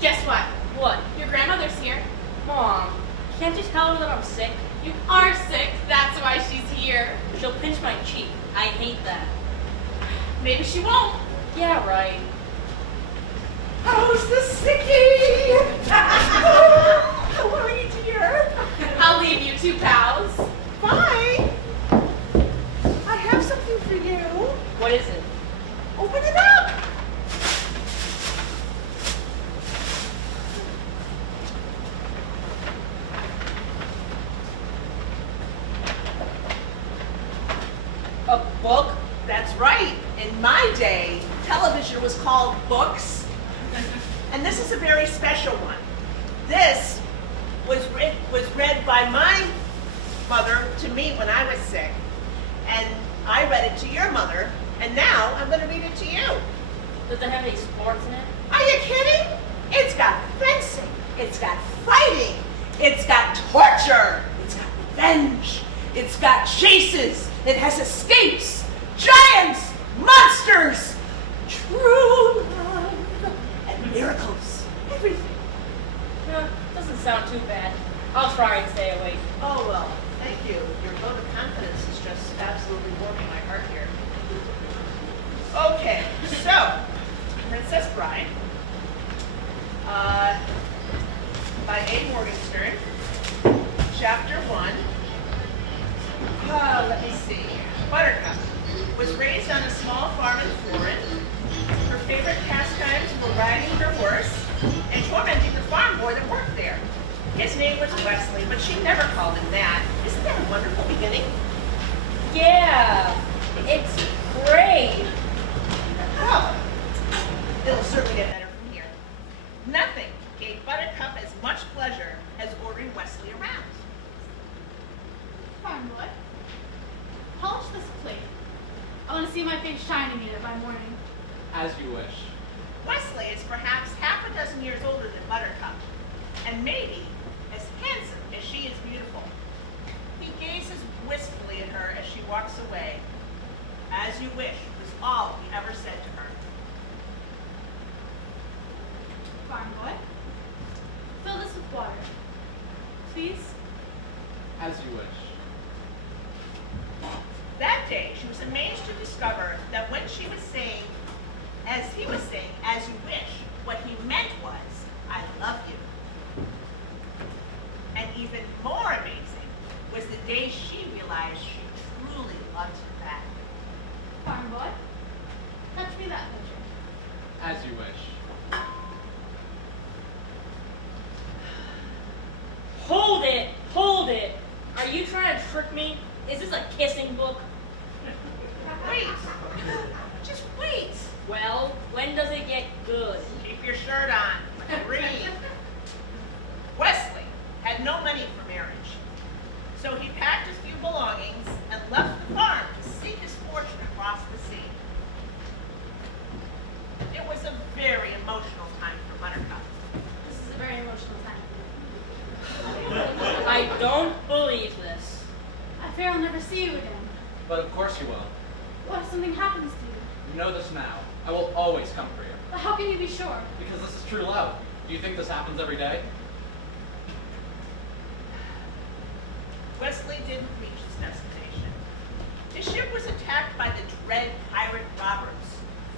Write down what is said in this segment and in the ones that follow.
Guess what? What? Your grandmother's here. Mom, can't you tell her that I'm sick? You are sick, that's why she's here. She'll pinch my cheek. I hate that. Maybe she won't. Yeah, right. How's the sticky? How are you, dear? I'll leave you two pals. Fine. I have something for you. What is it? Open it up. A book? That's right. In my day, television was called books. And this is a very special one. This was read by my mother to me when I was sick. And I read it to your mother, and now I'm going to read it to you. Does it have any sports in it? Are you kidding? It's got fencing. It's got fighting. It's got torture. It's got revenge. It's got chases. It has escapes, giants, monsters, true love, and miracles. Everything. Doesn't sound too bad. I'll try and stay awake. Oh, well, thank you. Your vote of confidence is just absolutely warming my heart here. Okay, so, Princess Bride, by A. Morgenstern, Chapter 1. Let me see. Buttercup was raised on a small farm in Florida. Her favorite pastimes were riding her horse and tormenting the farm boy that worked there. His name was Wesley, but she never called him that. Isn't that a wonderful beginning? Yeah, it's great. Well, it'll certainly get better from here. Nothing gave Buttercup as much pleasure as ordering Wesley around. Farm boy, polish this plate. I want to see my face shining in it by morning. As you wish. Wesley is perhaps half a dozen years older than Buttercup, and maybe as handsome as she is beautiful. He gazes wistfully at her as she walks away. As you wish was all he ever said to her. Farm boy, fill this with water. Please? As you wish. That day, she was amazed to discover that when she was saying, as he was saying, as you wish, what he meant was, I love you. And even more amazing was the day she realized she truly loved him back. Farm boy, touch me that picture. As you wish. Hold it! Hold it! Are you trying to trick me? Is this a kissing book? Wait, just wait. Well, when does it get good? Keep your shirt on. Read. Wesley had no money for marriage, so he packed his few belongings and left the farm to seek his fortune across the sea. It was a very emotional time for Buttercup. This is a very emotional time. I don't believe this. I fear I'll never see you again. But of course you will. What if something happens to you? You know this now. I will always come for you. But how can you be sure? Because this is true love. Do you think this happens every day? Wesley didn't reach his destination. His ship was attacked by the dread pirate robbers,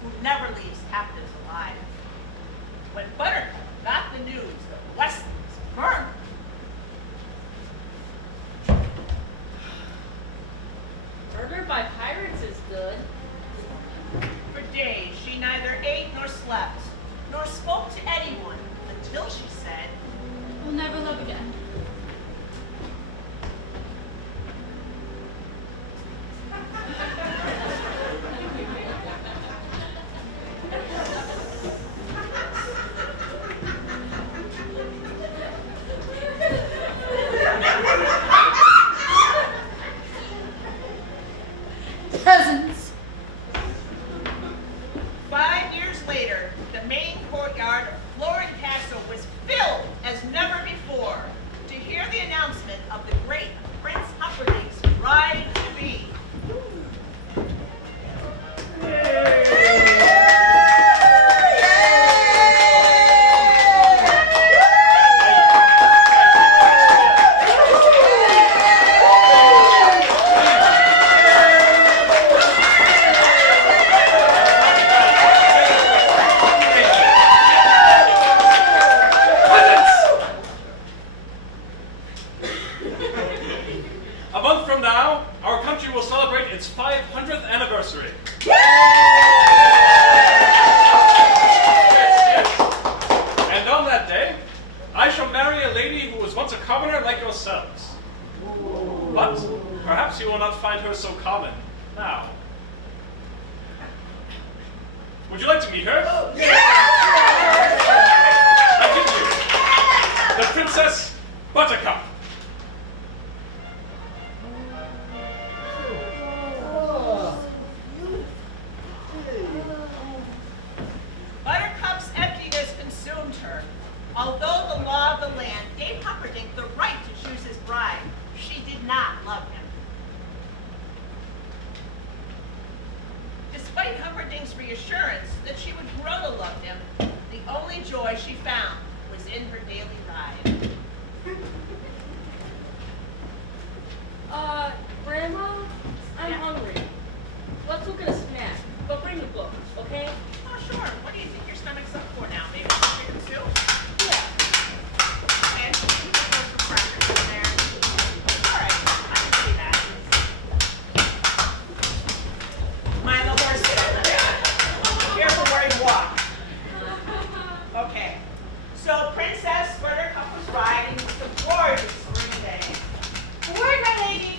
who never leaves captives alive. When Buttercup got the news that Wesley was burned, Murder by pirates is good. for days she neither ate nor slept, nor spoke to anyone until she said, We'll never love again. I shall marry a lady who was once a commoner like yourselves. But perhaps you will not find her so common now. Would you like to meet her? I give you the Princess Buttercup. Buttercup's emptiness consumed her. Although the law of the land gave Humperdinck the right to choose his bride, she did not love him. Despite Humperdinck's reassurance that she would grow to love him, the only joy she found was in her daily ride. Grandma, I'm Yeah. hungry. Let's look at a snack, but bring the books, okay? Oh, sure. What do you think your stomach's up for now? Maybe some chicken soup? Yeah. And you can throw some crackers in there. All right, I can see that. Mind the horse. Careful where you walk. Okay. So Princess Buttercup was riding with a gorgeous spring day. Forward, my lady!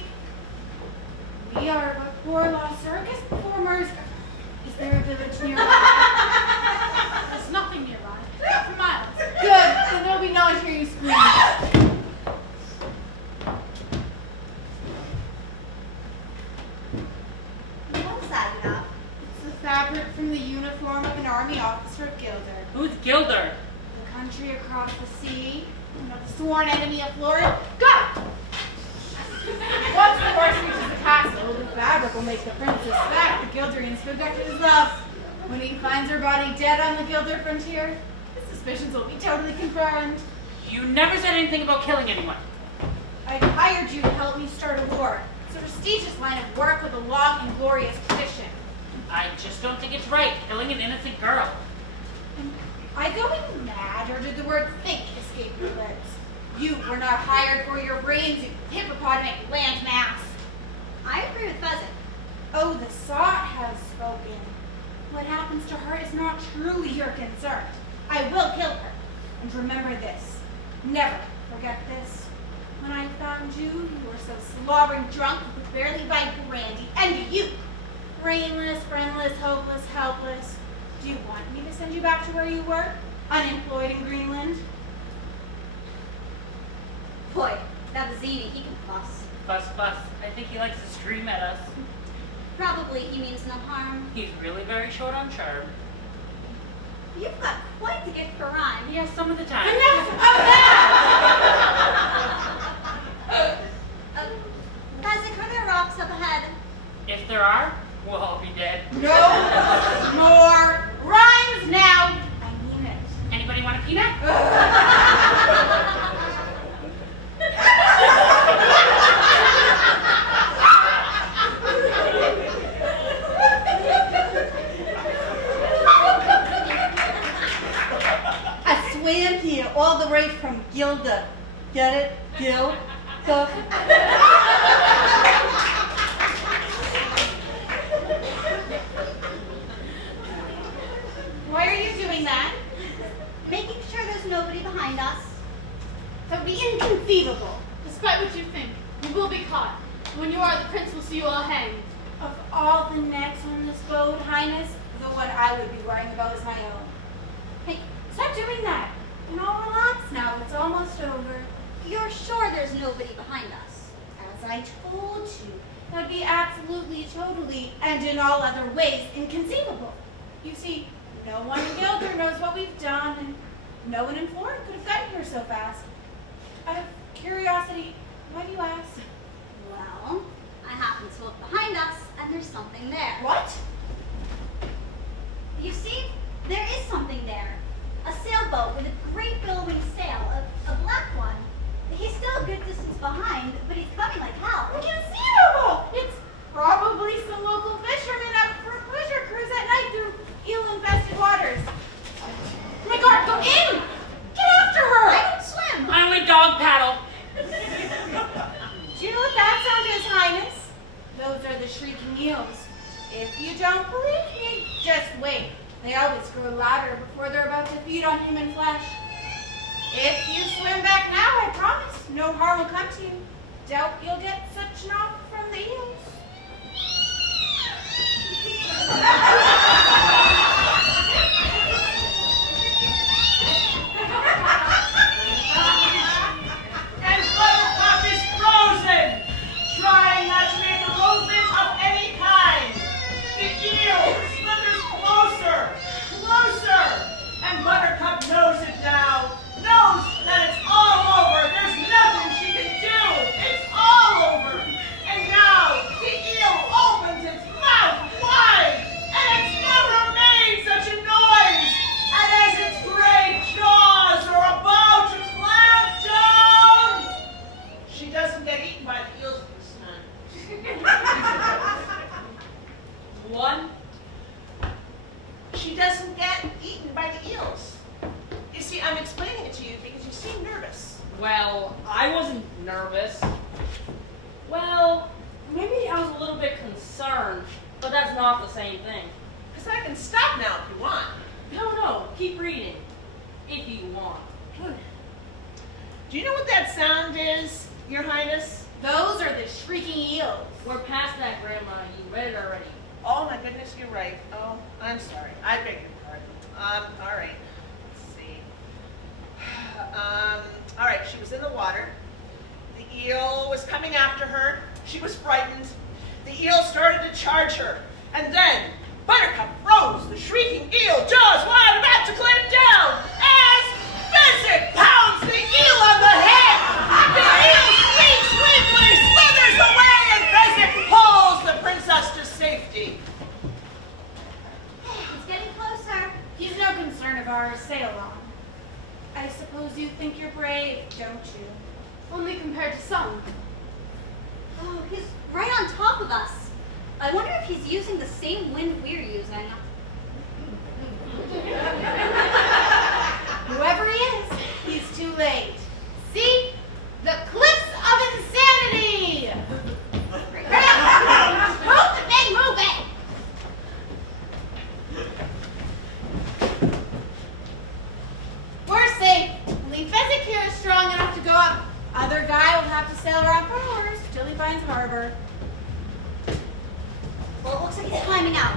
We are but poor lost circus performers. Is there a village nearby? There's nothing nearby. Not for miles. Good, then there'll be no one to hear you scream. What was that about? It's the fabric from the uniform of an army officer of Gilder. Who's Gilder? The country across the sea, the sworn enemy of Florida. Go! Once the horse reaches the castle, the fabric will make the princess back the Gilderians forget his love. When he finds her body dead on the Gilder frontier, his suspicions will be totally confirmed. You never said anything about killing anyone. I've hired you to help me start a war. It's a prestigious line of work with a long and glorious tradition. I just don't think it's right, killing an innocent girl. Am I going mad, or did the word think escape your lips? You were not hired for your brains, you hippopotamic landmass. I agree with Pheasant. Oh, the sot has spoken. What happens to her is not truly your concern. I will kill her. And remember this. Never forget this. When I found you, you were so slobbering drunk you could barely buy brandy. And you, brainless, friendless, hopeless, helpless. Do you want me to send you back to where you were? Unemployed in Greenland? Boy, that Bazzini, he can fuss. Fuss, fuss. I think he likes to scream at us. Probably he means no harm. He's really very short on charm. You've got quite the gift for rhyme. Yeah, some of the time. Enough of that! Pheasant, are there rocks up ahead? If there are, we'll all be dead. No more rhymes now! I mean it. Anybody want a peanut? I swam here all the way from Gilda. Get it? Gilda. Why are you doing that? Making sure there's nobody behind us. That would be inconceivable. Despite what you think, you will be caught. When you are, the prince will see you all hanged. Of all the necks on this boat, Highness, the one I would be worrying about is my own. Hey, stop doing that. And I'll relax now. It's almost over. You're sure there's nobody behind us? As I told you, that would be absolutely, totally, and in all other ways inconceivable. You see, no one in Gilder knows what we've done, and no one in Florida could have gotten here so fast. Out of curiosity, why do you ask? Well, I happen to look behind us, and there's something there. What? You see, there is something there. A sailboat with a great billowing sail, a black one. He's still a good distance behind, but he's coming like hell. Inconceivable! It's probably some local fishermen out for a pleasure cruise at night through eel-infested waters. Oh my God, go in! Get after her! I don't swim. I only dog paddle. Do you know what that sound is, Highness? Those are the shrieking eels. If you don't believe me, just wait. They always grow louder before they're about to feed on human flesh. If you swim promise no harm will come to you. Doubt you'll get such an offer from the eels. And Buttercup is frozen, trying not to make a movement of any kind. The eel slithers closer, closer, and Buttercup knows it now. Knows that it's all over. There's nothing she can do. It's all over. And now the eel opens its mouth wide, and it's never made such a noise. And as its great jaws are about to clamp down, she doesn't get eaten by the eels this time. One. She doesn't get eaten by the eels. You see, I'm explaining it to you because you seem nervous. Well, I wasn't nervous. Well, maybe I was a little bit concerned, but that's not the same thing. Because I can stop now if you want. No, keep reading. If you want. Do you know what that sound is, Your Highness? Those are the shrieking eels. We're past that, Grandma. You read it already. Oh my goodness, you're right. Oh, I'm sorry. I beg your pardon. All right. Let's see. All right, she was in the water. The eel was coming after her. She was frightened. The eel started to charge her. And then Buttercup rose, the shrieking eel, jaws wide, about to clamp down, as Physic pounds the eel on the head. The eel squeaks weakly, slithers away, and Physic pulls the princess to safety. He's getting closer. He's no concern of ours. Sail on. I suppose you think you're brave, don't you? Only compared to some. Oh, he's right on top of us. I wonder if he's using the same wind we're using. Whoever he is, he's too late. See? The cliffs of insanity! Move the thing, move it! We're safe. Only Pheasant here is strong enough to go up. Other guy will have to sail around for hours till he finds harbor. Well, it looks like he's climbing out.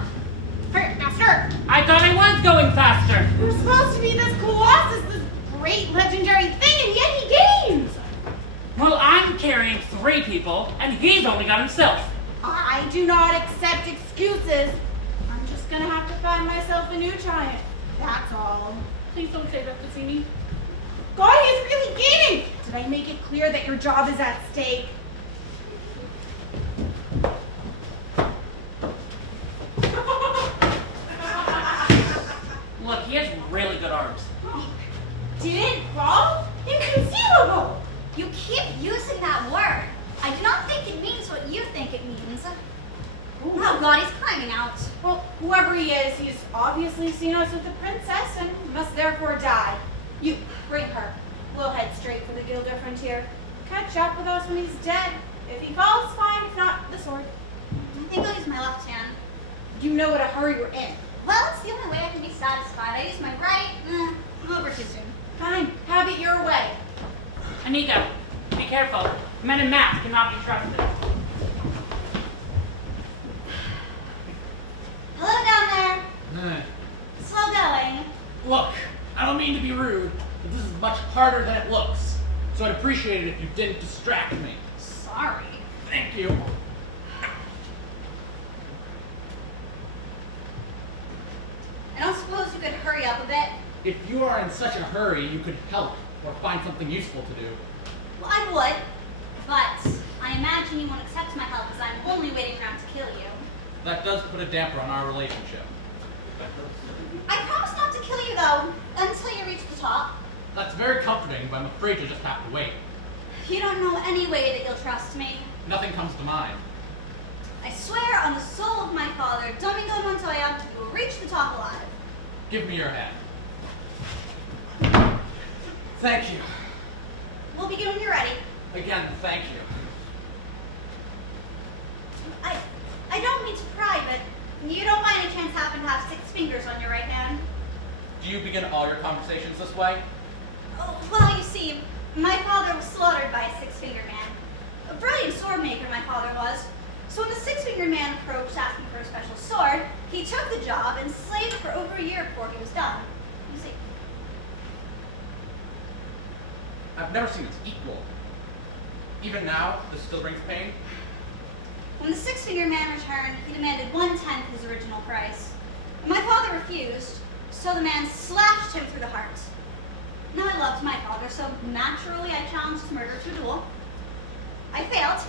Hurry, faster! I thought I was going faster. You're supposed to be this colossus, this great legendary thing, and yet he gains! Well, I'm carrying 3 people, and he's only got himself. I do not accept excuses. I'm just gonna have to find myself a new giant. That's all. Please don't say that to see me. God, he's really gaining! Did I make it clear that your job is at stake? Look, he has really good arms. Didn't fall? Inconceivable! You keep using that word. I do not think it means what you think it means. Oh God, he's climbing out. Well, whoever he is, he's obviously seen us with the princess and must therefore die. You, bring her. We'll head straight for the Gilder frontier. Catch up with us when he's dead. If he falls, fine. If not, the sword. I think I'll use my left hand. You know what a hurry we're in. Well, it's the only way I can be satisfied. I use my right. Over too soon. Fine, have it your way. Anika, be careful. Men in masks cannot be trusted. Hello down there. Slow going. Look, I don't mean to be rude, but this is much harder than it looks. So I'd appreciate it if you didn't distract me. Sorry. Thank you. I don't suppose you could hurry up a bit? If you are in such a hurry, you could help or find something useful to do. Well, I would, but I imagine you won't accept my help as I'm only waiting around to kill you. That does put a damper on our relationship. I promise not to kill you, though, until you reach the top. That's very comforting, but I'm afraid you'll just have to wait. You don't know any way that you'll trust me. Nothing comes to mind. I swear on the soul of my father, Domingo Montoya, you will reach the top alive. Give me your hand. Thank you. We'll begin when you're ready. Again, thank you. I don't mean to pry, but you don't by any chance happen to have 6 fingers on your right hand? Do you begin all your conversations this way? Oh, well, you see, My father was slaughtered by a six-fingered man. A brilliant sword maker my father was. So when the six-fingered man approached asking for a special sword, he took the job and slaved for over a year before he was done. You see, I've never seen its equal. Even now, this still brings pain. when the six-fingered man returned, he demanded 1/10 his original price. My father refused, so the man slashed him through the heart. Now I loved my father, so naturally I challenged his murder to a duel. I failed.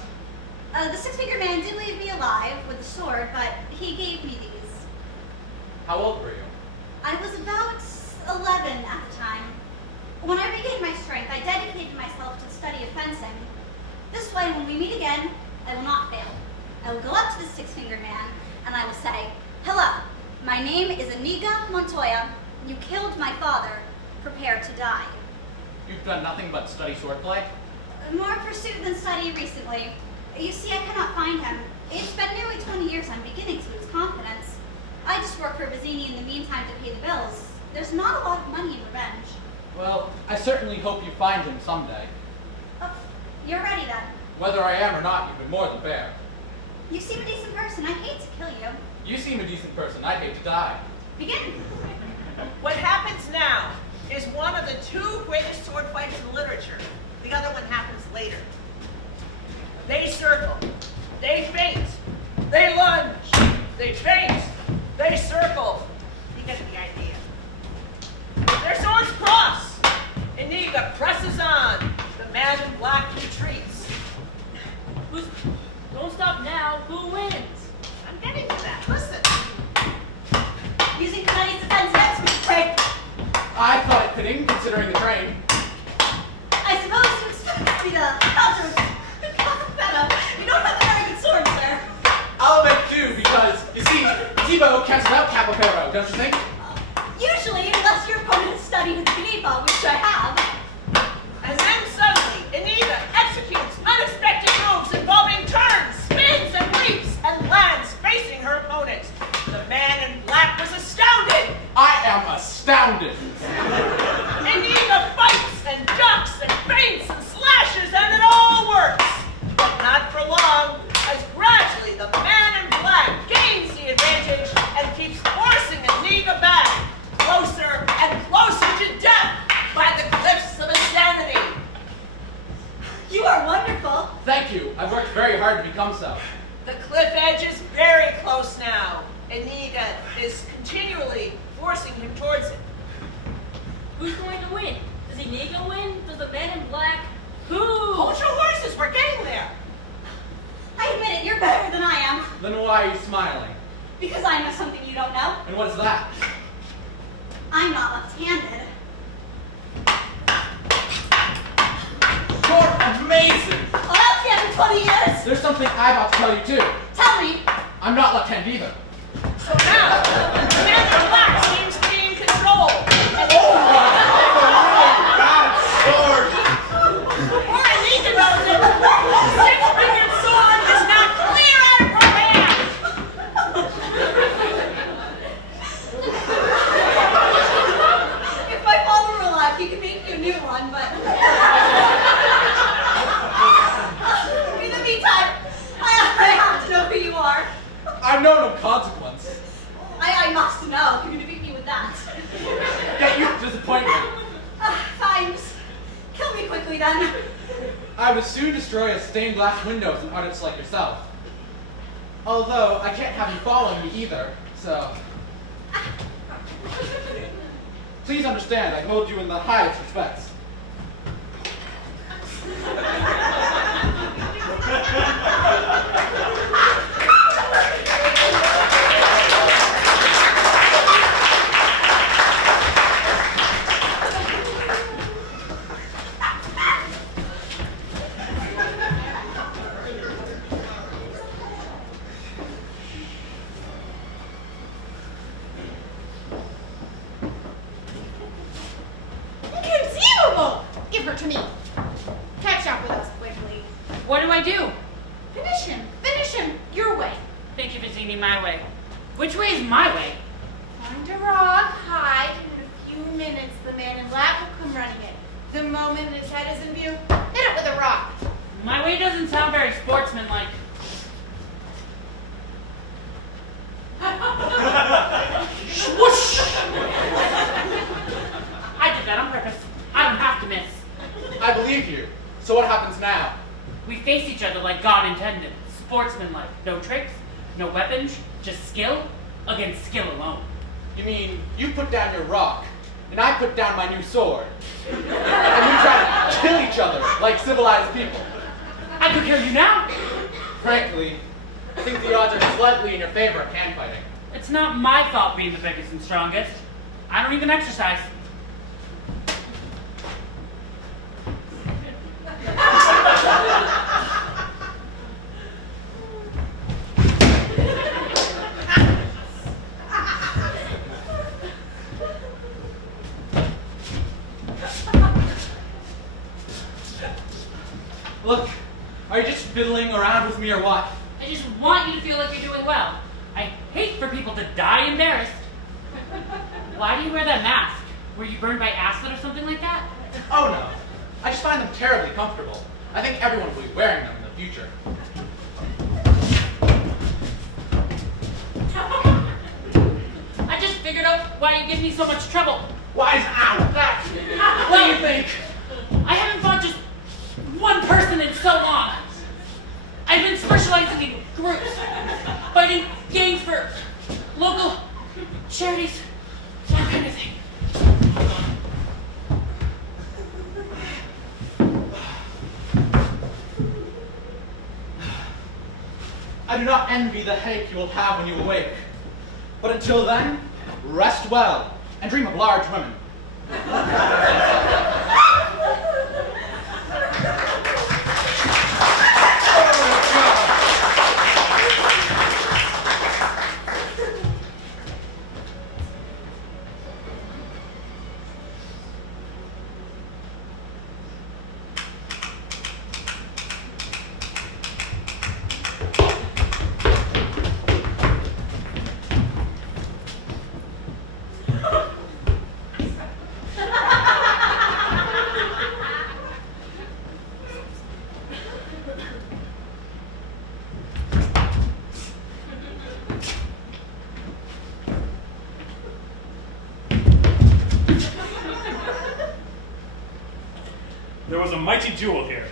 The six-fingered man did leave me alive with the sword, but he gave me these. How old were you? I was about 11 at the time. When I regained my strength, I dedicated myself to the study of fencing. This way, when we meet again, I will not fail. I will go up to the six-fingered man, and I will say, "Hello, my name is Iniga Montoya. You killed my father. Prepare to die." You've done nothing but study swordplay? More pursuit than study recently. You see, I cannot find him. It's been nearly 20 years. I'm beginning to lose confidence. I just work for Bazzini in the meantime to pay the bills. There's not a lot of money in revenge. Well, I certainly hope you find him someday. Oh, you're ready then. Whether I am or not, you've been more than fair. You seem a decent person. I hate to kill you. You seem a decent person. I'd hate to die. Begin. What happens now is one of the two greatest sword fights in literature. The other one happens later. They circle. They feint. They lunge. They feint. They circle. You get the idea. Their swords cross. Iniga presses on. The man in black retreats. Don't stop now. Who wins? I'm getting to that. Listen. Using tonight's defense next week, Craig. I thought it fitting, considering the train. I suppose you expect me to counter better. You don't have a very good sword, sir. I'll bet do, because, you see, Thibaut cancels out Capopero, don't you think? Usually, unless your opponent has studied his Ganipa, which I have. And then suddenly, Iniga executes unexpected moves involving turns, spins, and leaps, and lands facing her opponent. The man in black was astounded. I am astounded. Iniga fights and ducks and feints and slashes, and it all works. But not for long, as gradually the man in black gains the advantage and keeps forcing Iniga back, closer and closer to death by the cliffs of insanity. You are wonderful. Thank you. I've worked very hard to become so. The cliff edge is very close now. Iniga is continually forcing him towards it. Who's going to win? Does Iniga win? Does the man in black? Who? Hold your horses, we're getting there. I admit it, you're better than I am. Then why are you smiling? Because I know something you don't know. And what is that? I'm not left-handed. You're amazing! Well, I'll see after 20 years. There's something I'm about to tell you too. Tell me. I'm not left-handed either. So now, the man in black seems to be in control. And before Iniga knows it, the six-fingered sword is now clear out of her hand. If my father were alive, he could make you a new one, but... In the meantime, I have to know who you are. I'm known of consequence. I must know. You're going to beat me with that. Get you disappointment. Fine. Just kill me quickly, then. I would soon destroy a stained glass windows and artists like yourself. Although, I can't have you following me either, so... Please understand, I hold you in the highest respects. Inconceivable! Give her to me. Catch up with us quickly. What do I do? Finish him. Finish him. Your way. Thank you for seeing me my way. Which way is my way? Find a rock, hide, and in a few minutes the man in black will come running in. The moment his head is in view, hit it with a rock. My way doesn't sound very sportsmanlike. Swoosh! I did that on purpose. I don't have to miss. I believe you. So what happens now? We face each other like God intended. Sportsmanlike. No tricks, no weapons, just skill against skill alone. You mean you put down your rock, and I put down my new sword, and we try to kill each other like civilized people? I could kill you now. Frankly, I think the odds are slightly in your favor at hand fighting. It's not my fault being the biggest and strongest. I don't even exercise. Look, are you just fiddling around with me or what? I just want you to feel like you're doing well. I hate for people to die embarrassed. Why do you wear that mask? Were you burned by acid or something like that? Oh no, I just find them terribly comfortable. I think everyone will be wearing them in the future. I just figured out why you give me so much trouble. Why is that? What do you think? I haven't fought just one person in so long. I've been specializing in groups, fighting gangs for local charities, that kind of thing. I do not envy the headache you will have when you awake. But until then, rest well and dream of large women. There was a mighty duel here.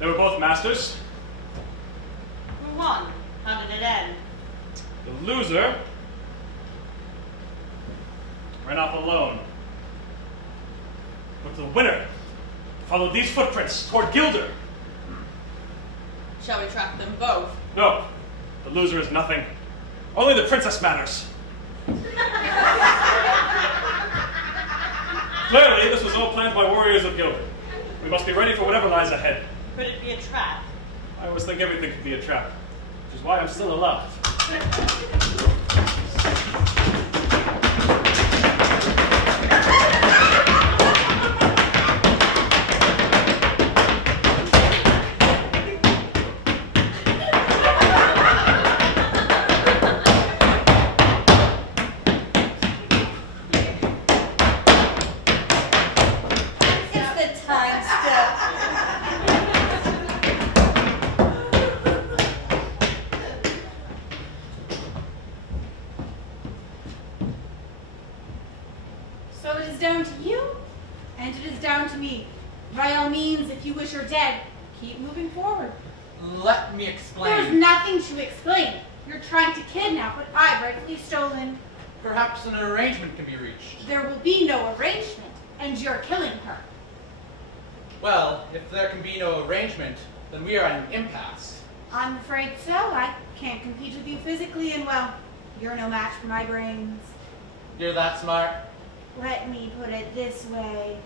They were both masters. Who won? How did it end? The loser ran off alone. But the winner followed these footprints toward Gilder. Shall we track them both? No, the loser is nothing. Only the princess matters. Clearly, this was all planned by warriors of Gilder. We must be ready for whatever lies ahead. Could it be a trap? I always think everything could be a trap, which is why I'm still alive. It's the time step. So it is down to you, and it is down to me. By all means, if you wish her dead, keep moving forward. Let me There's explain. nothing to explain. You're trying to kidnap what I've rightfully stolen. Perhaps an arrangement can be reached. There will be no arrangement, and you're killing her. Well, if there can be no arrangement, then we are at an impasse. I'm afraid so. I can't compete with you physically, and well, you're no match for my brains. You're that smart? Let me put it this way.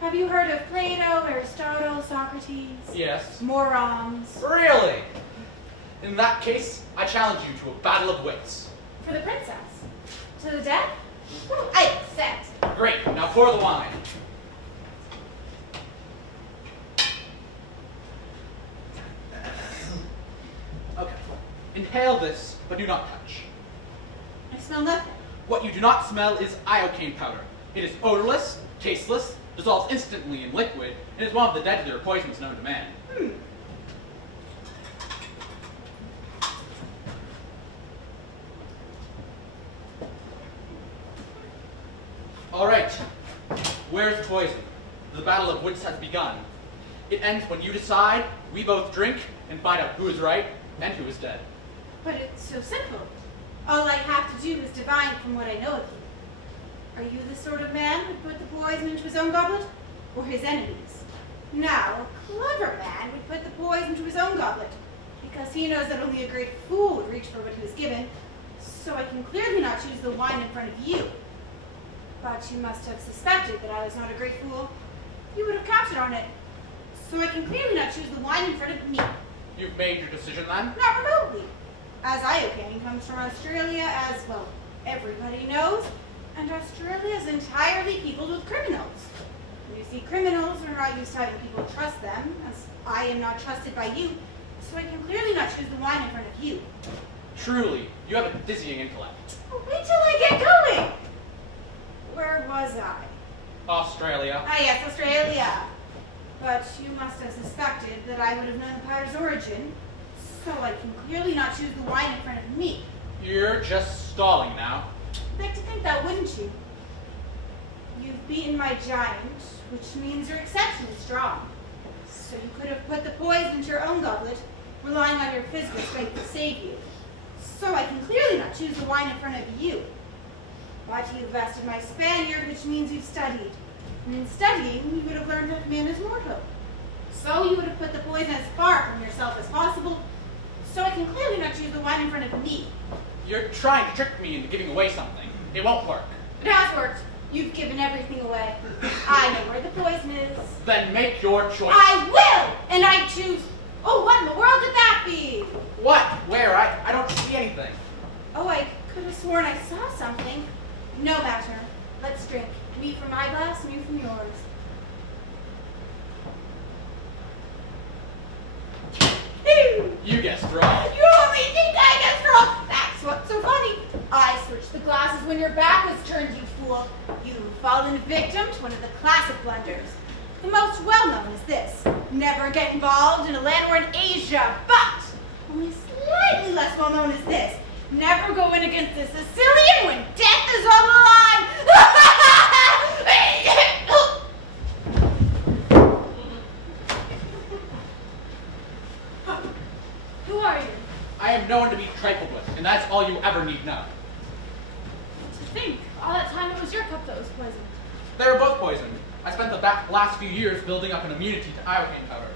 Have you heard of Plato, Aristotle, Socrates? Yes. Morons. Really? In that case, I challenge you to a battle of wits. For the princess. To the death? I accept. Great, now pour the wine. Okay. Inhale this, but do not touch. I smell nothing. What you do not smell is iocane powder. It is odorless, tasteless, dissolves instantly in liquid, and is one of the deadlier poisons known to man. All right, where's the poison? The battle of wits has begun. It ends when you decide, we both drink, and find out who is right and who is dead. But it's so simple. All I have to do is divine from what I know of you. Are you the sort of man who put the poison into his own goblet, or his enemy's? Now, a clever man would put the poison into his own goblet, because he knows that only a great fool would reach for what he was given, so I can clearly not choose the wine in front of you. But you must have suspected that I was not a great fool. You would have counted on it. So I can clearly not choose the wine in front of me. You've made your decision then? Not remotely. As Iocane comes from Australia, as, well, everybody knows, and Australia is entirely peopled with criminals. You see, criminals are not used to having people trust them, as I am not trusted by you, so I can clearly not choose the wine in front of you. Truly, you have a dizzying intellect. Oh, wait till I get going! Where was I? Australia. Ah, yes, Australia. But you must have suspected that I would have known the powder's origin, so I can clearly not choose the wine in front of me. You're just stalling now. I'd like to think that, wouldn't you? You've beaten my giant, which means your exceptionally strong. So you could have put the poison into your own goblet, relying on your physical strength to save you. So I can clearly not choose the wine in front of you. But you've bested my Spaniard, which means you've studied. And in studying, you would have learned that man is mortal. So you would have put the poison as far from yourself as possible. So I can clearly not choose the wine in front of me. You're trying to trick me into giving away something. It won't work. It has worked. You've given everything away. I know where the poison is. Then make your choice. I will! And I choose... Oh, what in the world could that be? What? Where? I don't see anything. Oh, I could have sworn I saw something. No matter. Let's drink. Me from my glass, and you from yours. You guessed wrong. You only think I guessed wrong. That's what's so funny. I switched the glasses when your back was turned, you fool. You've fallen victim to one of the classic blunders. The most well-known is this. Never get involved in a land war in Asia, but only slightly less well-known is this. Never go in against a Sicilian when death is on the line. Who are you? I am no one to be trifled with, and that's all you ever need know. To think, all that time it was your cup that was poisoned. They were both poisoned. I spent the last few years building up an immunity to iocane powder.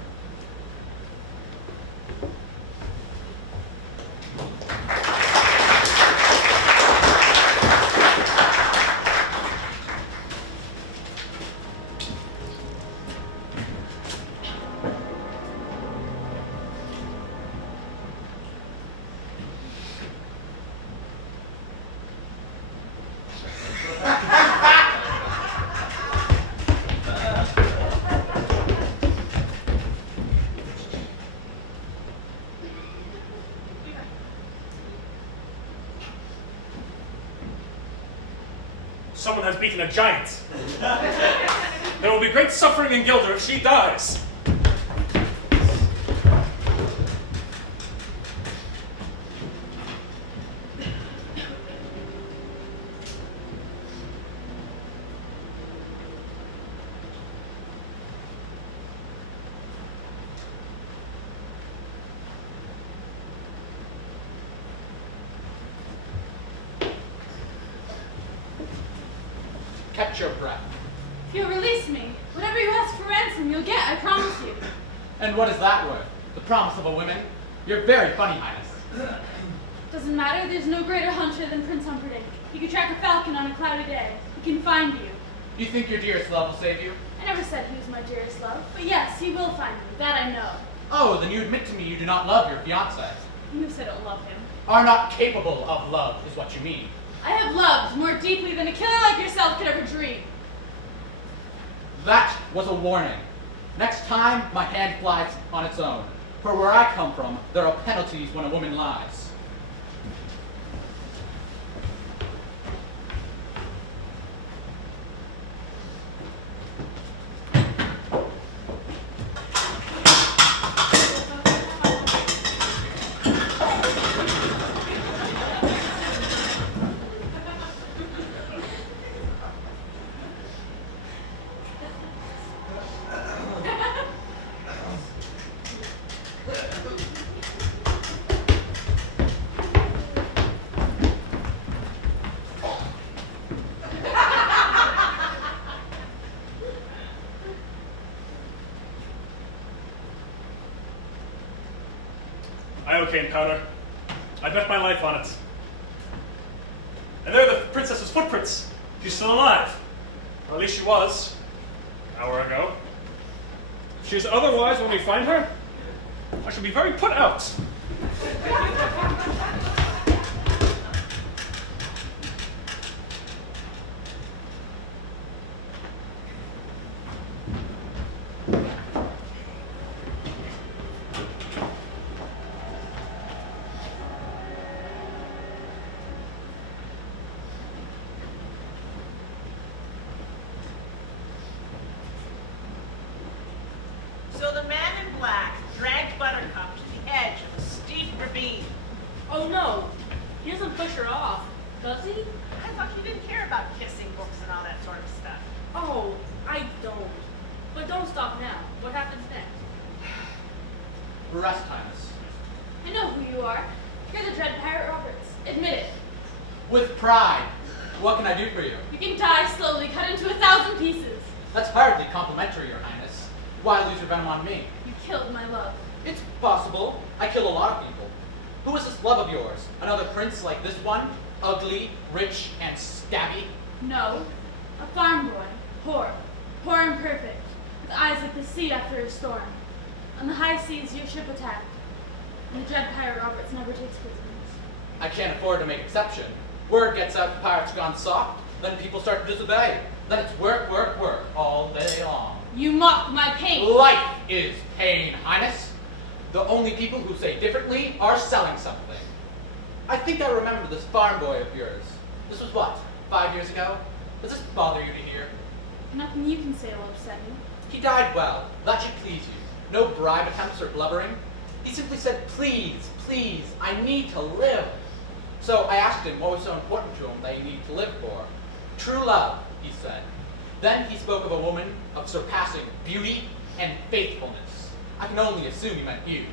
Someone has beaten a giant. There will be great suffering in Gilder if she dies. Catch your breath. If you'll release me, whatever you ask for ransom, you'll get, I promise you. And what is that worth? The promise of a woman? You're very funny, Highness. Doesn't matter, there's no greater hunter than Prince Humperdinck. He can track a falcon on a cloudy day. He can find you. You think your dearest love will save you? I never said he was my dearest love, but yes, he will find me. That I know. Oh, then you admit to me you do not love your fiancé. You said I don't love him. Are not capable of love, is what you mean. I have loved more deeply than a killer like yourself could ever dream. That was a warning. Next time, my hand flies on its own. For where I come from, there are penalties when a woman lies. Iocane powder. I bet my life on it. And there are the princess's footprints. She's still alive. Or at least she was, an hour ago. If she is otherwise when we find her, I shall be very put out. So the man in black dragged Buttercup to the edge of a steep ravine. Oh no, he doesn't push her off, does he? I thought you didn't care about kissing books and all that sort of stuff. Oh, I don't. But don't stop now. What happens next? Arrest, Highness. I know who you are. You're the Dread Pirate Roberts. Admit it. With pride. What can I do for you? You can die slowly, cut into 1,000 pieces. That's hardly complimentary, Your Highness. Why lose your venom on me? You killed my love. It's possible. I kill a lot of people. Who is this love of yours? Another prince like this one? Ugly, rich, and stabby? No. A farm boy. Poor. Poor and perfect. With eyes like the sea after a storm. On the high seas, your ship attacked. And the Dread Pirate Roberts never takes prisoners. I can't afford to make exception. Word gets out the pirates gone soft, then people start to disobey. Then it's work, work, work, all day long. You mock my pain. Life is pain, Highness. The only people who say differently are selling something. I think I remember this farm boy of yours. This was what, 5 years ago? Does this bother you to hear? Nothing you can say will upset me. He died well. That should please you. No bribe attempts or blubbering. He simply said, please, please, I need to live. So I asked him what was so important to him that he needed to live for. True love, he said. Then he spoke of a woman of surpassing beauty and faithfulness. I can only assume he meant you.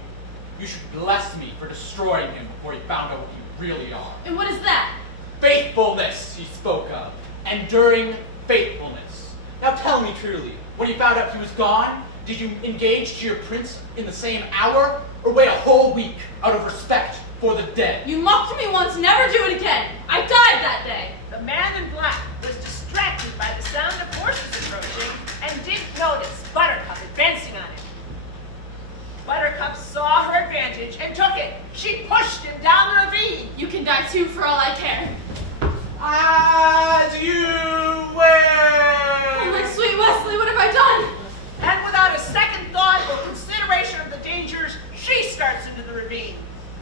You should bless me for destroying him before he found out what you really are. And what is that? Faithfulness, he spoke of. Enduring faithfulness. Now tell me truly, when you found out he was gone, did you engage to your prince in the same hour, or wait a whole week out of respect for the dead? You mocked me once, never do it again. I died that day. The man in black was distracted by the sound of horses approaching and didn't notice Buttercup advancing on him. Buttercup saw her advantage and took it. She pushed him down the ravine. You can die too for all I care. As you Oh, wish! my sweet Wesley, what have I done? And without a second thought or consideration of the dangers, she starts into the ravine.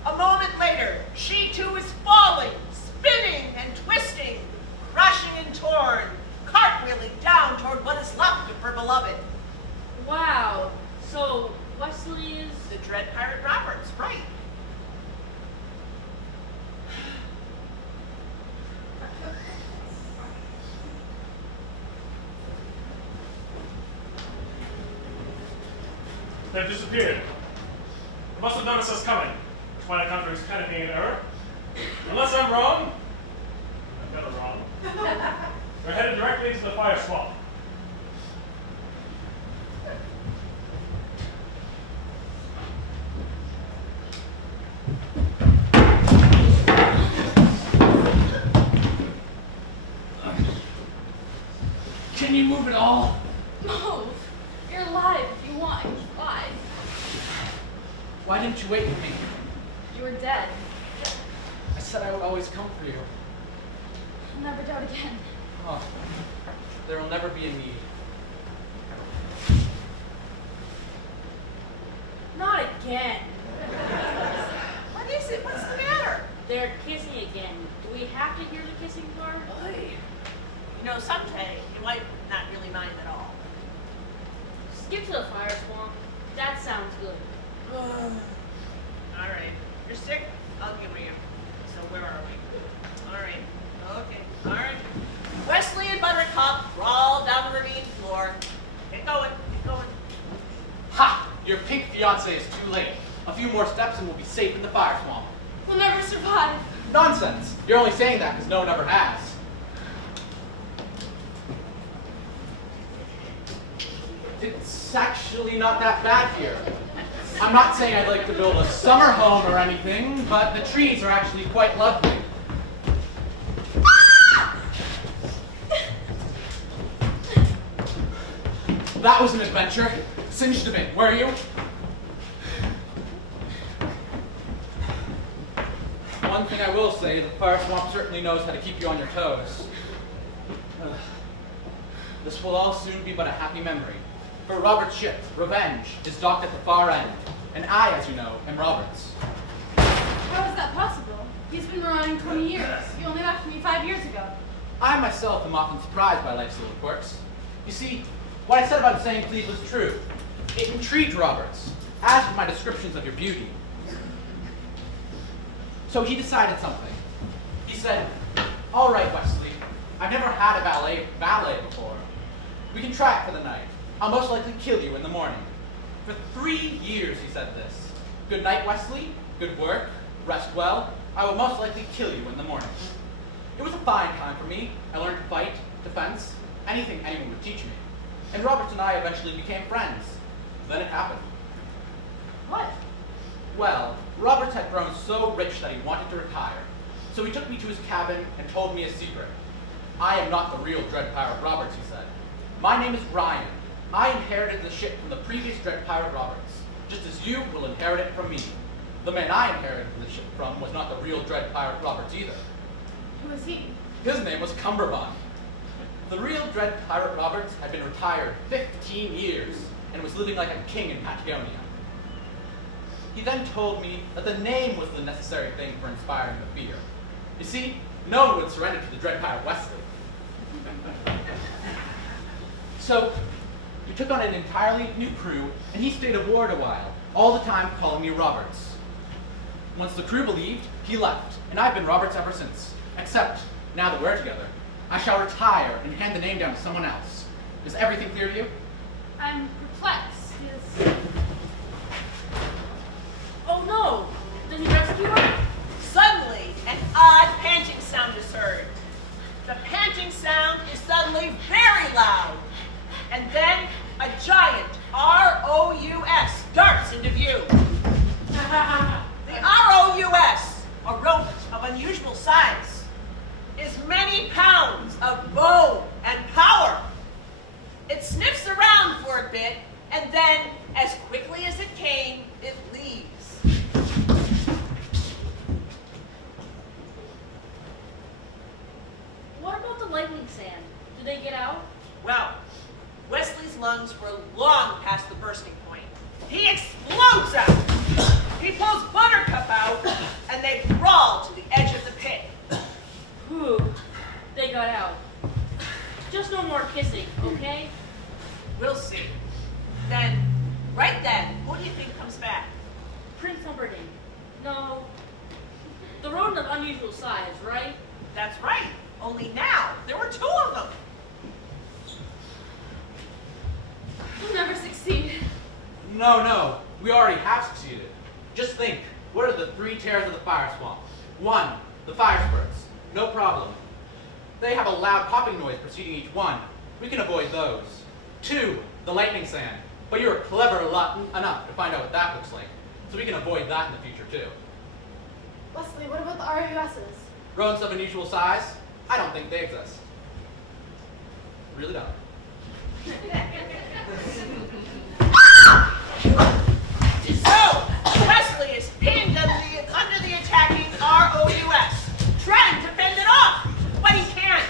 A moment later, she too is falling, spinning and twisting, crushing and torn, cartwheeling down toward what is left of her beloved. Wow. So, Wesley is... The Dread Pirate Roberts, right? They've disappeared. They must have noticed us coming, which might account for his kind of being in error. Unless I'm wrong, I'm never wrong. We're headed directly into the fire swamp. Can you move at all? Move. You're alive if you want. Just fly. Why didn't you wait for me? You were dead. I said I would always come for you. I'll never doubt again. Oh, there will never be a need. Not again. What is it? What's the matter? They're kissing again. Do we have to hear the kissing part? You know, someday you might not really mind at all. Skip to the fire swamp. That sounds good. All right. You're sick? I'll give you. So where are we? All right. Okay. All right. Wesley and Buttercup crawl down the ravine floor. Get going. Get going. Ha! Your pink fiancé is too late. A few more steps and we'll be safe in the fire swamp. We'll never survive. Nonsense! You're only saying that because no one ever has. It's actually not that bad here. I'm not saying I'd like to build a summer home or anything, but the trees are actually quite lovely. That was an adventure. Singed a bit, were you? One thing I will say, the fire swamp certainly knows how to keep you on your toes. This will all soon be but a happy memory. For Robert's ship, Revenge, is docked at the far end, and I, as you know, am Robert's. How is that possible? He's been running 20 years. He only left me 5 years ago. I myself am often surprised by life's little quirks. You see, what I said about saying please was true. It intrigued Roberts, as did my descriptions of your beauty. So he decided something. He said, all right, Wesley, I've never had a ballet before. We can try it for the night. I'll most likely kill you in the morning. For 3 years he said this. Good night, Wesley. Good work. Rest well. I will most likely kill you in the morning. It was a fine time for me. I learned to fight, defense, anything anyone would teach me. And Roberts and I eventually became friends. Then it happened. What? Well, Roberts had grown so rich that he wanted to retire. So he took me to his cabin and told me a secret. I am not the real Dread Pirate Roberts, he said. My name is Ryan. I inherited the ship from the previous Dread Pirate Roberts, just as you will inherit it from me. The man I inherited the ship from was not the real Dread Pirate Roberts either. Who is he? His name was Cumberbund. The real Dread Pirate Roberts had been retired 15 years and was living like a king in Patagonia. He then told me that the name was the necessary thing for inspiring the fear. You see, no one would surrender to the Dread Pirate Wesley. So, we took on an entirely new crew, and he stayed aboard a while, all the time calling me Roberts. Once the crew believed, he left, and I've been Roberts ever since. Except, now that we're together, I shall retire and hand the name down to someone else. Is everything clear to you? I'm perplexed. Is... Oh no! Did he rescue her? Suddenly, an odd panting sound is heard. The panting sound is suddenly very loud. And then a giant R-O-U-S darts into view. The R-O-U-S, a rodent of unusual size, is many pounds of bone and power. It sniffs around for a bit, and then, as quickly as it came, it leaves. What about the lightning sand? Did they get out? Well, Wesley's lungs were long past the bursting point. He explodes out. He pulls Buttercup out, and they crawl to the edge of the pit. Whew. They got out. Just no more kissing, okay? We'll see. Then, right then, who do you think comes back? Prince Humperdinck. No. The rodent of unusual size, right? That's right. Only now, there were 2 of them. We'll never succeed. No. We already have succeeded. Just think, what are the 3 terrors of the fire swamp? 1, the fire spurts. No problem. They have a loud popping noise preceding each one. We can avoid those. 2, the lightning sand. But you're clever enough to find out what that looks like. So we can avoid that in the future too. Wesley, what about the RUSs? Rodents of unusual size? I don't think they exist. Really don't. So, Wesley is pinned under the attacking ROUS, trying to fend it off, but he can't.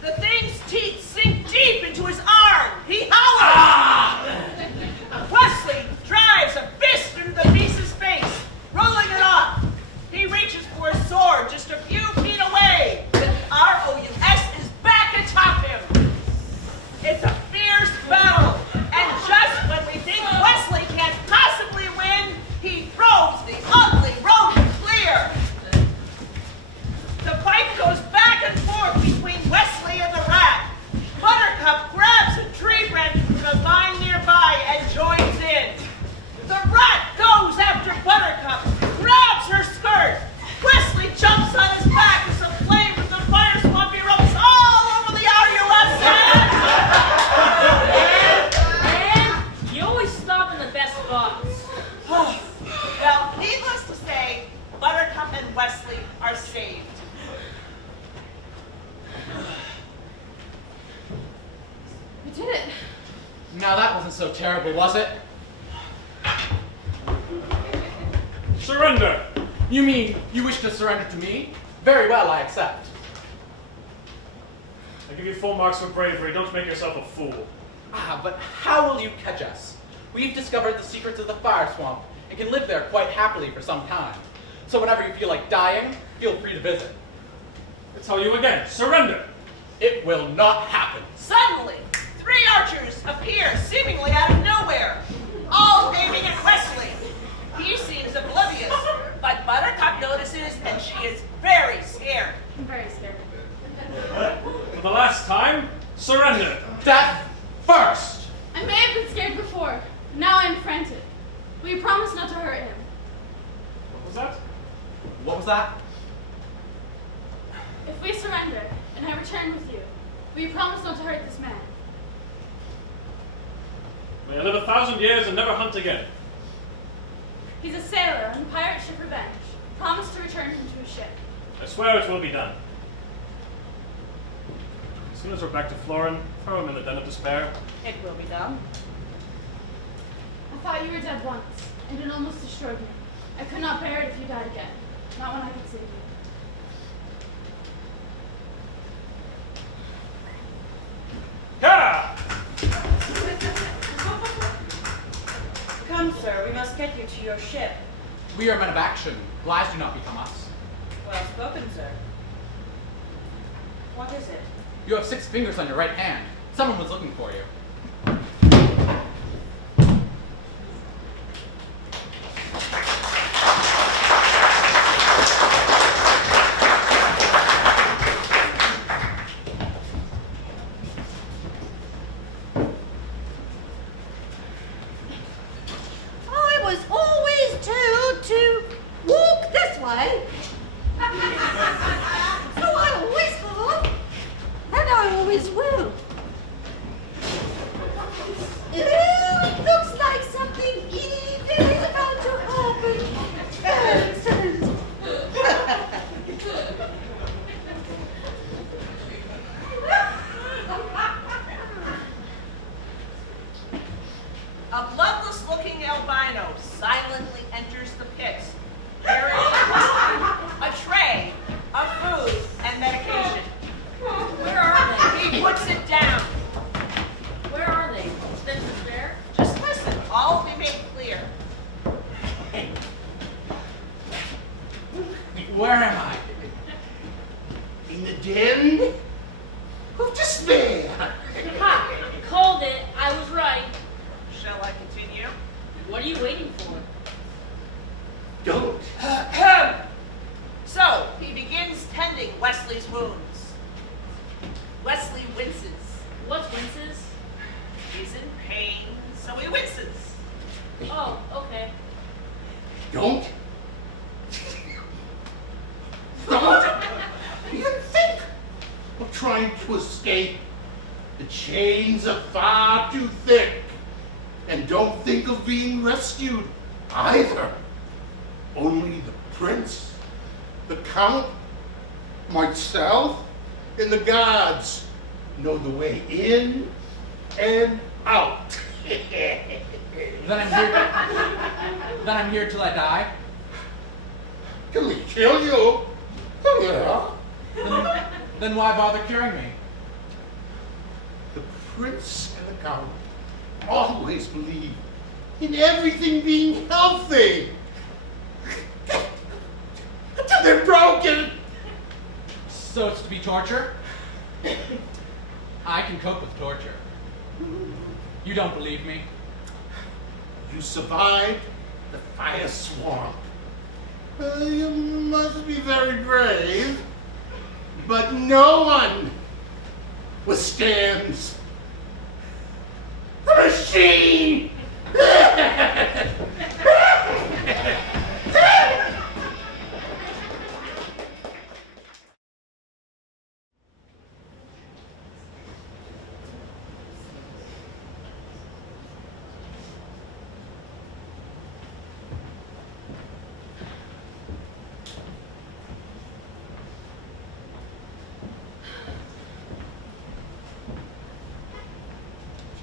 The thing's teeth sink deep into his arm. He howls. Wesley drives a fist into the beast's face, rolling it off. He reaches for his sword just a few feet away. The ROUS is back atop him. It's a fierce battle, and terrible, was it? Surrender! You mean you wish to surrender to me? Very well, I accept. I give you full marks for bravery. Don't make yourself a fool. Ah, but how will you catch us? We've discovered the secrets of the fire swamp and can live there quite happily for some time. So whenever you feel like dying, feel free to visit. I tell you again, surrender! It will not happen. Suddenly, 3 archers appear seemingly out of nowhere, all aiming at Wesley. He seems oblivious, but Buttercup notices and she is very scared. I'm very scared. For the last time, surrender! Death first! I may have been scared before, but now I am frantic. Will you promise not to hurt him? What was that? What was that? If we surrender, and I return with you, will you promise not to hurt this man? May I live 1,000 years and never hunt again. He's a sailor on the pirate ship Revenge. Promise to return him to his ship. I swear it will be done. As soon as we're back to Florin, throw him in the den of despair. It will be done. I thought you were dead once, and it almost destroyed me. I could not bear it if you died again. Not when I could save you. Ha! Come, sir, we must get you to your ship. We are men of action. Lies do not become us. Well spoken, sir. What is it? You have 6 fingers on your right hand. Someone was looking for you. I was always told to walk this way. So I always have, and I always will. It looks like something evil is about to happen. Excellent. A bloodless-looking albino silently enters the pit, carrying a tray of food and medication. Where are they? He puts it down. Where are they? Then despair? Just listen, all will be made clear. Where am I? In the den of despair. Ha! Called it. I was right. Shall I continue? What are you waiting for? Don't. So, he begins tending Wesley's wounds. Wesley winces. What winces? He's in pain, so he winces. Oh, okay. Don't. Don't even think of trying to escape. The chains are far too thick. And don't think of being rescued either. Only the prince, the count, myself, and the guards know the way in and out. Then I'm here till I die? Can we kill you? Oh, yeah. Then why bother curing me? The prince and the count always believe in everything being healthy. Until they're broken. So it's to be torture? I can cope with torture. You don't believe me? You survived the fire swamp. You must be very brave. But no one withstands the machine.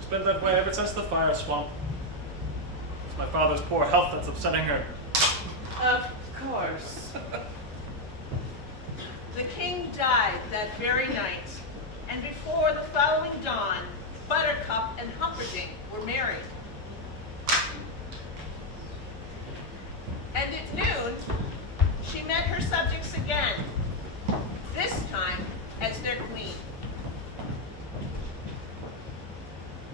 been that way ever since the fire swamp. It's my father's poor health that's upsetting her. Of course. The king died that very night, and before the following dawn, Buttercup and Humperdinck were married. And at noon, she met her subjects again, this time as their queen.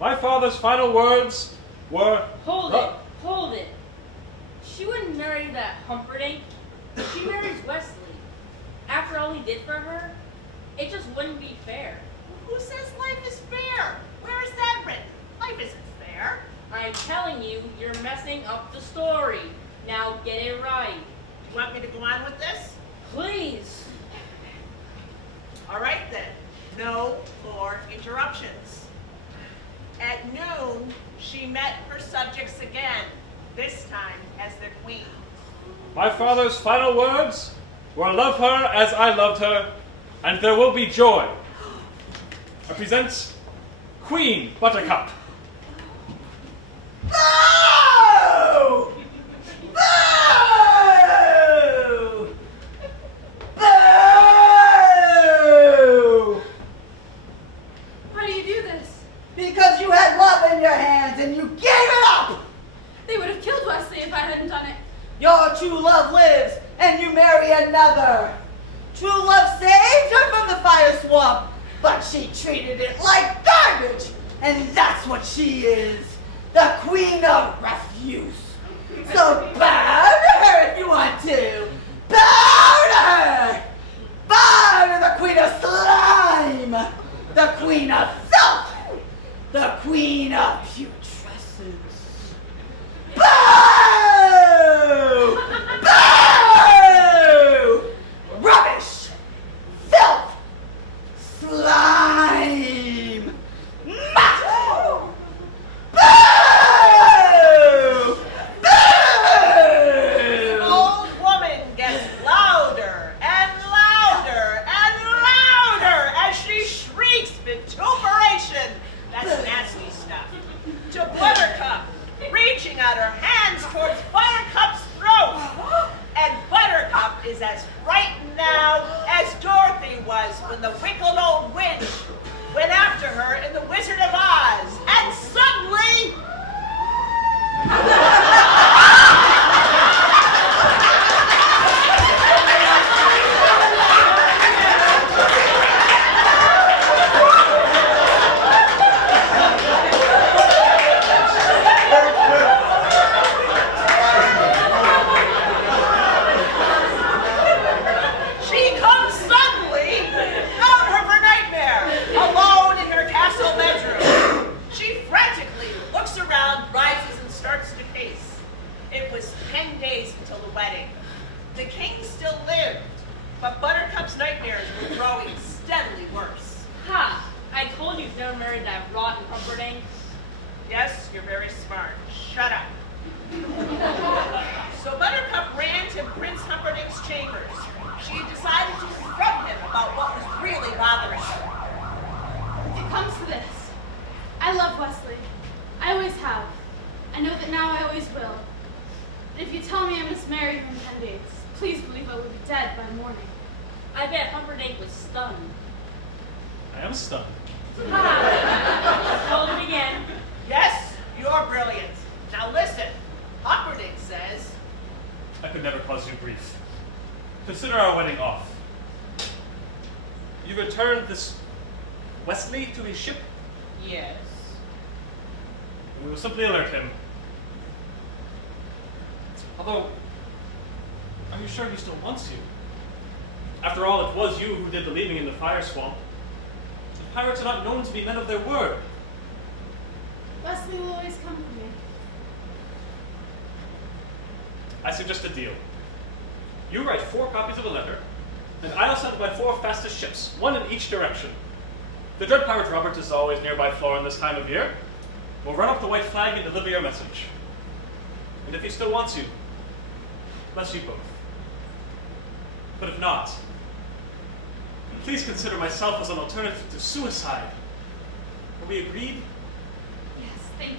My father's final words were... Hold it. She wouldn't marry that Humperdinck. She marries Wesley. After all he did for her, it just wouldn't be fair. Who says life is fair? Where is that written? Life isn't fair. I'm telling you, you're messing up the story. Now get it right. Do you want me to go on with this? Please. All right then, no more interruptions. At noon, she met her subjects again, this time as their queen. My father's final words were, love her as I loved her, and there will be joy. I present Queen Buttercup. Boo! Boo! Boo! Why do you do this? Because you had love in your hands and you gave it up! They would have killed Wesley if I hadn't done it. Your true love lives and you marry another. True love saved her from the fire swamp, but she treated it like garbage. And that's what she is, the queen of refuse. So bow to her if you want to. Bow to her. Bow to the queen of slime, the queen of filth, the queen of putrescence. Boo! Boo! Rubbish! Filth! Slime! Muck! Boo! The Boo! old woman gets louder and louder and louder as she shrieks vituperation. That's nasty stuff. To Buttercup, reaching out her hands towards Buttercup's throat. And Buttercup is as frightened now as Dorothy was when the wicked old witch went after her in The Wizard of Oz. And suddenly... She comes suddenly out of her nightmare, alone in her castle bedroom. She frantically looks around, rises, and starts to pace. It was 10 days until the wedding. The king still lived, but Buttercup's nightmares were growing steadily worse. Ha! I told you you've never married that rotten Humperdinck. Yes, you're very smart. Shut up. So Buttercup ran to Prince Humperdinck's chambers. She decided to confront him about what was really bothering her. It comes to this. I love Wesley. I always have. I know that now I always will. And if you tell me I must marry him in 10 days, please believe I will be dead by morning. I bet Humperdinck was stunned. I am stunned. Ha! Told it again. Yes, you're brilliant. Now listen, Humperdinck says, I could never cause you grief. Consider our wedding off. You returned this Wesley to his ship, yes. and we will simply alert him. Although, are you sure he still wants you? After all, it was you who did the leaving in the fire swamp. The pirates are not known to be men of their word. Wesley will always come for me. I suggest a deal. You write 4 copies of a letter, and I'll send my 4 fastest ships, 1 in each direction. The dread pirate Robert is always nearby Florin this time of year. We'll run up the white flag and deliver your message. And if he still wants you, bless you both. But if not, please consider myself as an alternative to suicide. Are we agreed? Thank you.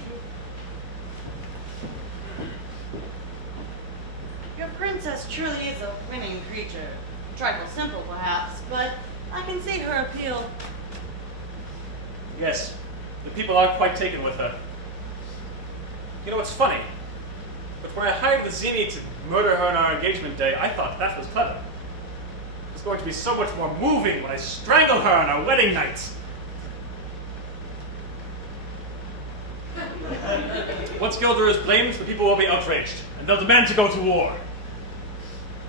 Your princess truly is a winning creature. A trifle simple, perhaps, but I can see her appeal. Yes, the people aren't quite taken with her. You know, it's funny, but when I hired the Zini to murder her on our engagement day, I thought that was clever. It's going to be so much more moving when I strangle her on our wedding night. Once Gilder is blamed, the people will be outraged, and they'll demand to go to war.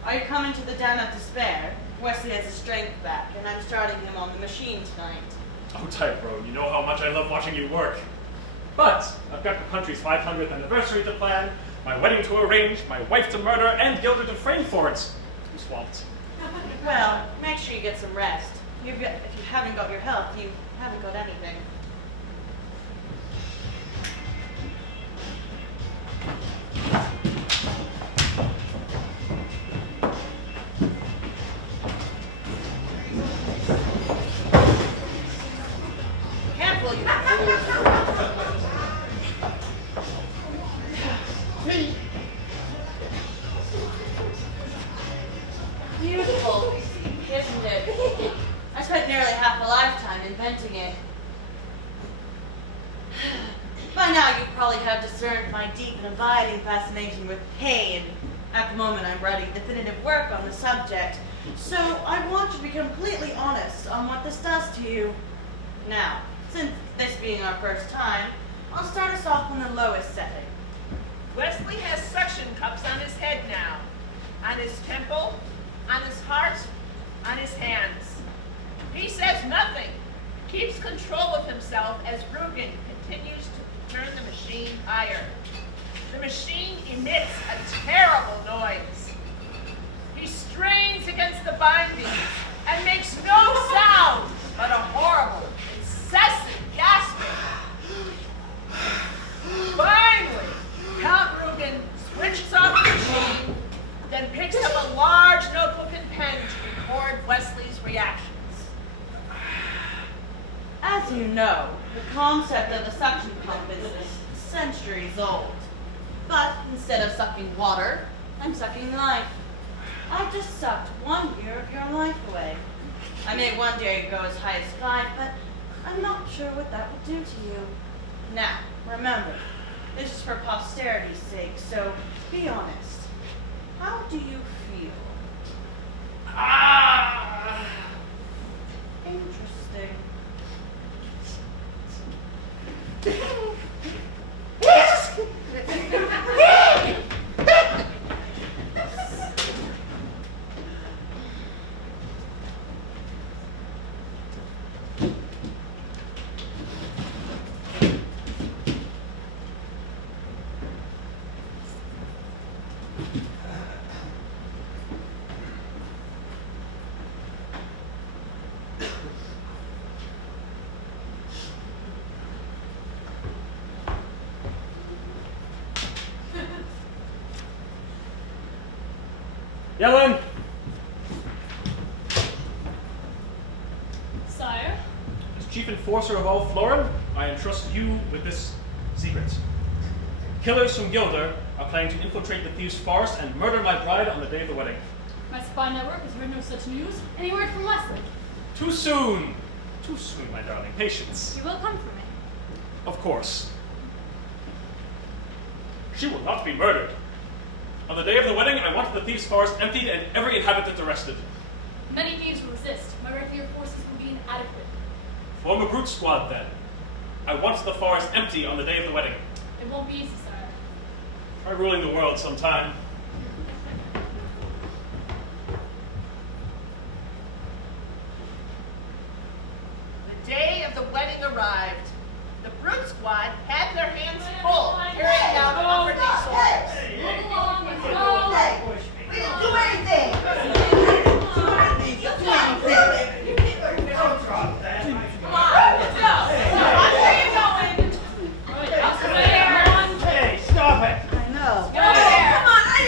Are you coming to the Den of Despair? Wesley has his strength back, and I'm starting him on the machine tonight. Oh, Tyrone, you know how much I love watching you work. But I've got the country's 500th anniversary to plan, my wedding to arrange, my wife to murder, and Gilder to frame for it. I'm swamped. Well, make sure you get some rest. If you haven't got your health, you haven't got anything. Careful, you Beautiful, isn't it? I spent nearly half a lifetime inventing it. By now you probably have discerned my deep and abiding fascination with pain. At the moment I'm writing definitive work on the subject, so I want you to be completely honest on what this does to you. Now, since this being our first time, I'll start us off on the lowest setting. Wesley has suction cups on his head now, on his temple, on his heart, on his hands. He says nothing, keeps control of himself as Rugen continues to turn the machine higher. The machine emits a terrible noise. He strains against the bindings and makes no sound but a horrible, incessant gasping. Finally, Count Rugen switches off the machine, then picks up a large notebook and pen to record Wesley's reactions. As you know, the concept of the suction pump is centuries old. But instead of sucking water, I'm sucking life. I've just sucked 1 year of your life away. I may one day go as high as 5, but I'm not sure what that will do to you. Now, remember, this is for posterity's sake, so be honest. How do you feel? Interesting. Yellen! Sire? As chief enforcer of all Florin, I entrust you with this secret. Killers from Gilder are planning to infiltrate the Thieves' Forest and murder my bride on the day of the wedding. My spy network has heard no such news. Any word from Wesley? Too soon! Too soon, my darling. Patience. He will come for me. Of course. She will not be murdered. On the day of the wedding, I want the Thieves' Forest emptied and every inhabitant arrested. Many thieves will resist. My regular forces will be inadequate. Form a brute squad, then. I want the forest empty on the day of the wedding. It won't be easy, sire. Try ruling the world sometime. The day of the wedding arrived. The brute squad had their hands full carrying out Upper Day's orders. Move along, let's go! Hey, we didn't do anything! Come on, let's go! Where are you going? Alright, out the way, everyone! Hey, stop it! I know. Go there! Come on, I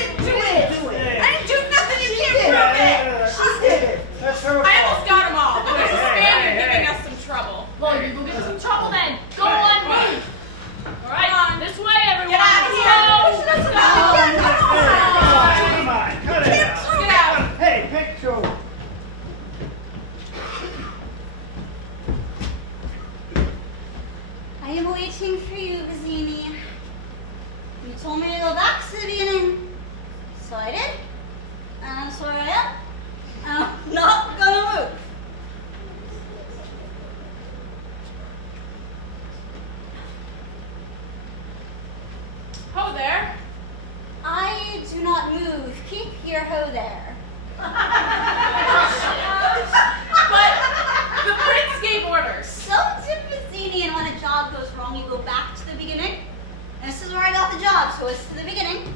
You told me to go back to the beginning. So I did. And that's where I am. And I'm not gonna move. Ho there. I do not move. Keep your hoe there. But the prince gave orders. So did Vizzini, and when a job goes wrong, you go back to the beginning. And this is where I got the job, so it's to the beginning.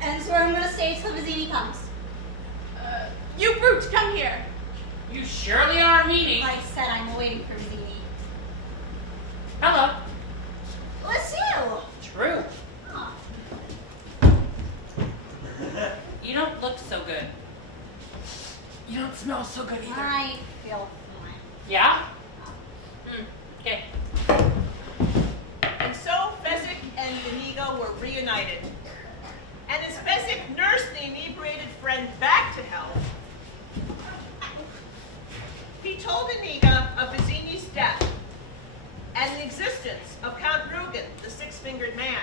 And it's where I'm gonna stay till Vizzini comes. You brute, come here. You surely are meaning. I said I'm waiting for Vizzini. Hello. Well, it's you. True. Oh. You don't look so good. You don't smell so good either. I feel fine. Yeah? Okay. And so Fezzik and Inigo were reunited. And as Fezzik nursed the inebriated friend back to health, he told Inigo of Vizzini's death and the existence of Count Rugen, the six-fingered man.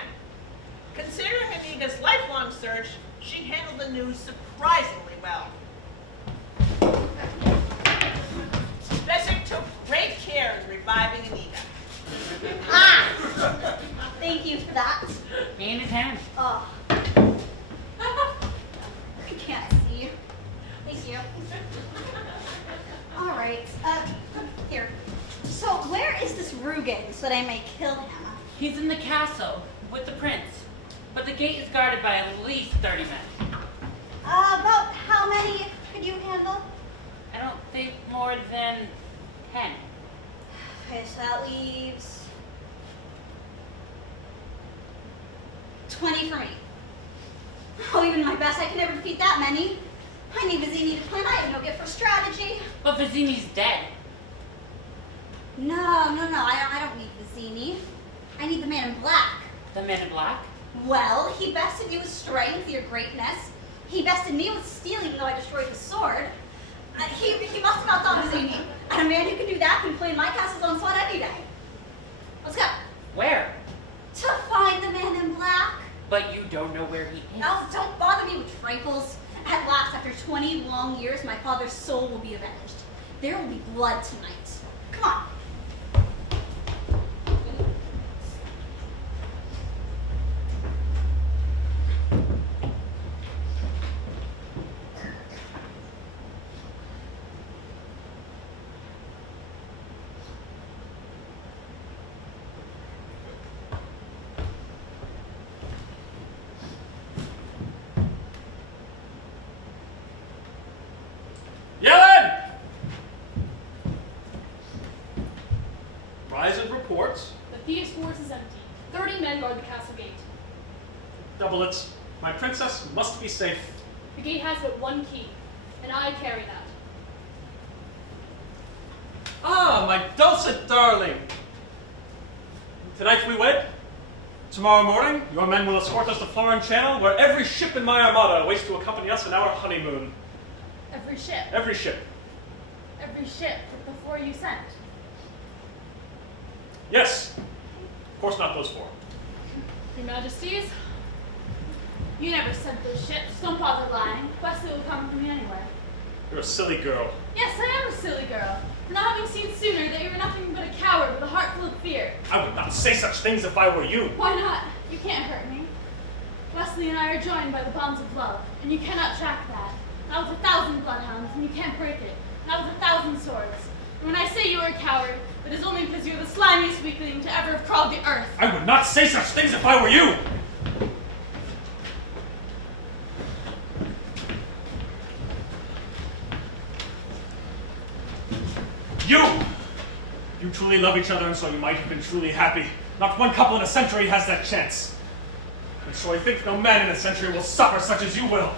Considering Inigo's lifelong search, she handled the news surprisingly well. Fezzik took great care in reviving Inigo. Ah! Thank you for that. Me in his hand. Oh. I can't see you. Thank you. All right. Here. So where is this Rugen so that I may kill him? He's in the castle with the prince, but the gate is guarded by at least 30 men. About how many could you handle? I don't think more than 10. Okay, so that leaves 20 for me. Oh, even my best, I can never defeat that many. I need Vizzini to plan. I have no gift for strategy. But Vizzini's dead. No, I don't need Vizzini. I need the man in black. The man in black? Well, he bested you with strength, your greatness. He bested me with steel, even though I destroyed his sword. He must have outdone Vizzini. And a man who can do that can play in my castle's own slot any day. Let's go. Where? To find the man in black. But you don't know where he is. Now, don't bother me with trifles. At last, after 20 long years, my father's soul will be avenged. There will be blood tonight. Come on. Yellen! Rise and reports. The thieves' force is empty. 30 men guard the castle gate. Double it. My princess must be safe. The gate has but one key, and I carry that. Ah, my dulcet darling. Tonight we wed. Tomorrow morning, your men will escort us to Florin Channel, where every ship in my armada awaits to accompany us in our honeymoon. Every ship. Every ship. Every ship before you sent. Yes. Of course not those four. Your Majesties, you never sent those ships. Don't bother lying. Wesley will come with me anyway. You're a silly girl. Yes, I am a silly girl. For not having seen sooner that you were nothing but a coward with a heart full of fear. I would not say such things if I were you. Why not? You can't hurt me. Wesley and I are joined by the bonds of love, and you cannot track that. Not with 1,000 bloodhounds, and you can't break it. Not with 1,000 swords. And when I say you are a coward, it is only because you are the slimiest weakling to ever have crawled the earth. I would not say such things if I were you. You truly love each other, and so you might have been truly happy. Not one couple in a century has that chance. And so I think no man in a century will suffer such as you will.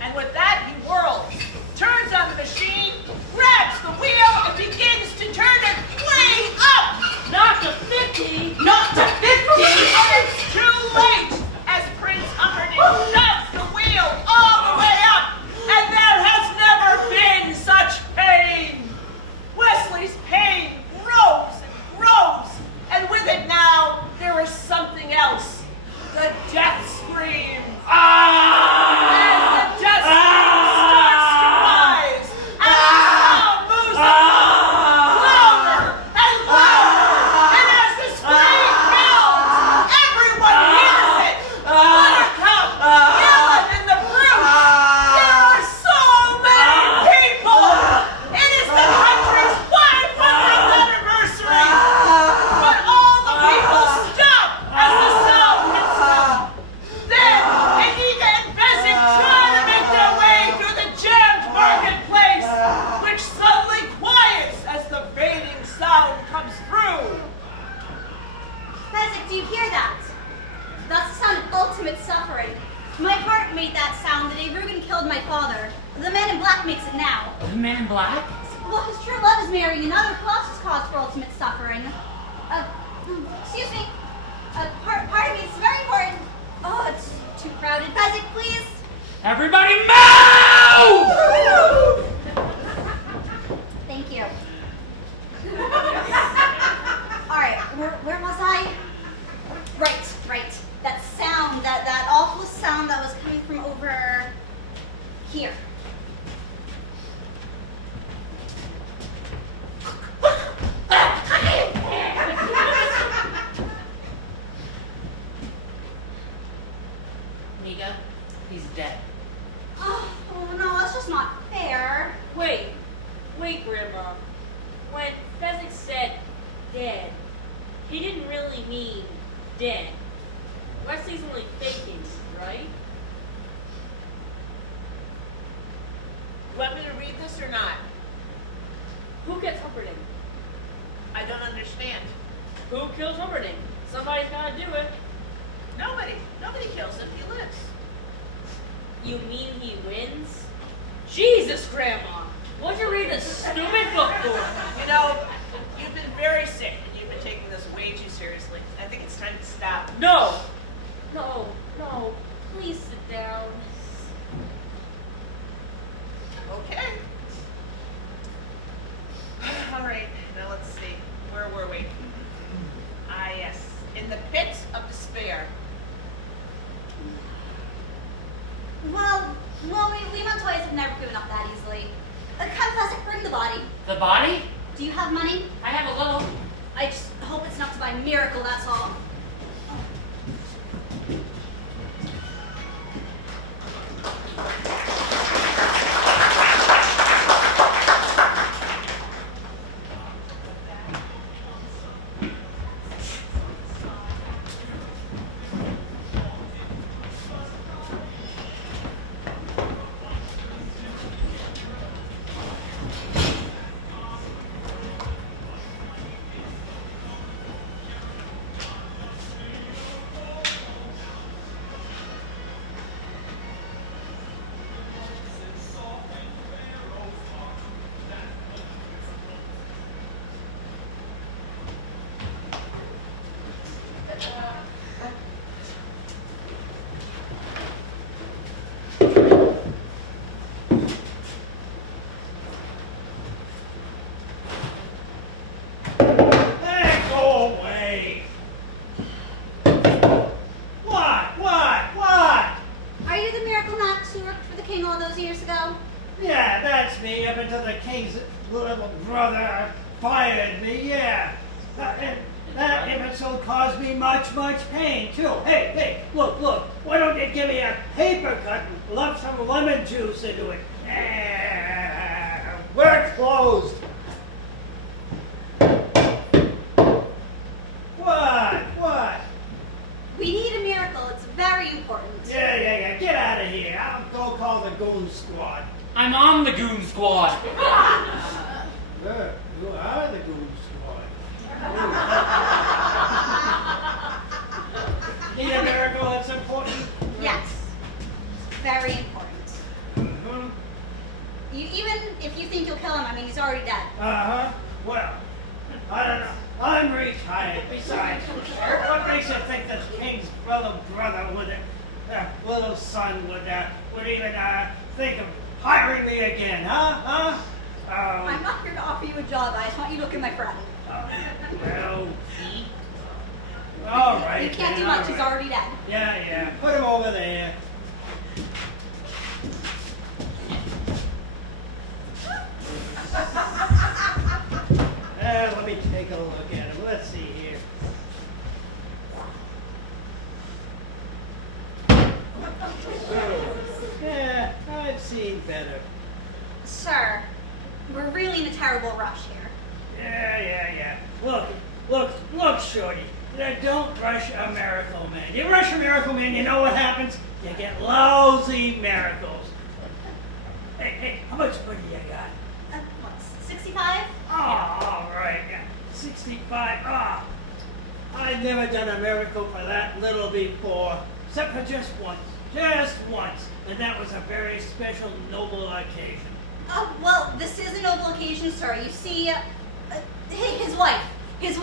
And with that, he whirls, turns on the machine, grabs the wheel, and begins to turn it way up! Not to 50! Not to 50! And it's too late! As Prince Humperdinck shoves the wheel all the way up, and there has never been such pain! Wesley's pain grows and grows, and with it now, there is something else. The ultimate suffering. My heart made that sound the day Rugen killed my father. The man in black makes it now. The man in black? Well, his true love is marrying another plus his cause for ultimate suffering. Excuse me. Pardon me, it's very important. Oh, it's too crowded. Fezzik, please. Everybody move! Thank you. Alright, where was I? Right. That sound, that awful sound that was coming from over here. Nika, he's dead. Oh no, that's just not fair. Wait, Grandma. When Fezzik said dead, he didn't really mean dead. Wesley's only faking, right? You want me to read this or not? Who gets Humperdinck? I don't understand. Who kills Humperdinck? Somebody's gotta do it. Nobody kills him. He lives. You mean he wins? Jesus, Grandma! What'd you read this stupid book for? You know, you've been very sick and you've been taking this way too seriously. I think it's time to stop. No! Please sit down. Okay. All right, now let's see. Where were we? Ah, yes. In the pit of despair. Well, we Montoyas have never given up that easily. Come, Fezzik, bring the body. The body? Do you have money? I have a little. I just hope it's enough to buy a miracle, that's all. Yeah, that's me, up until the king's little brother fired me, yeah. And that imbecile caused me much pain, too. Hey, look, why don't you give me a paper cut and lump some lemon juice into it? We're closed. What? We need a miracle. It's very important. Yeah, get out of here. I'll go call the goon squad. I'm on the goon squad. Good. You are the goon squad. Need a miracle that's important? Yes. Very important. Uh-huh. Even if you think you'll kill him, I mean, he's already dead. Uh-huh. Well, I don't know. I'm retired. Besides, what makes you think the king's little brother would, little son would even think of hiring me again, huh? I'm not here to offer you a job. I just want you to look at my friend. Well, all right. You can't do then, much. all He's right. already dead. Yeah. Put him over there. Let me take a look at him. Let's see here. Yeah, I've seen better. Sir, we're really in a terrible rush here. Yeah. Look, Shorty. Don't rush a miracle man. You rush a miracle man, you know what happens? You get lousy miracles. Hey, how much money you got? What, 65? Oh, all right. Yeah. 65. I've never done a miracle for that little before, except for just once, and that was a very special, noble occasion. Well, this is a noble occasion, sir. You see, his wife is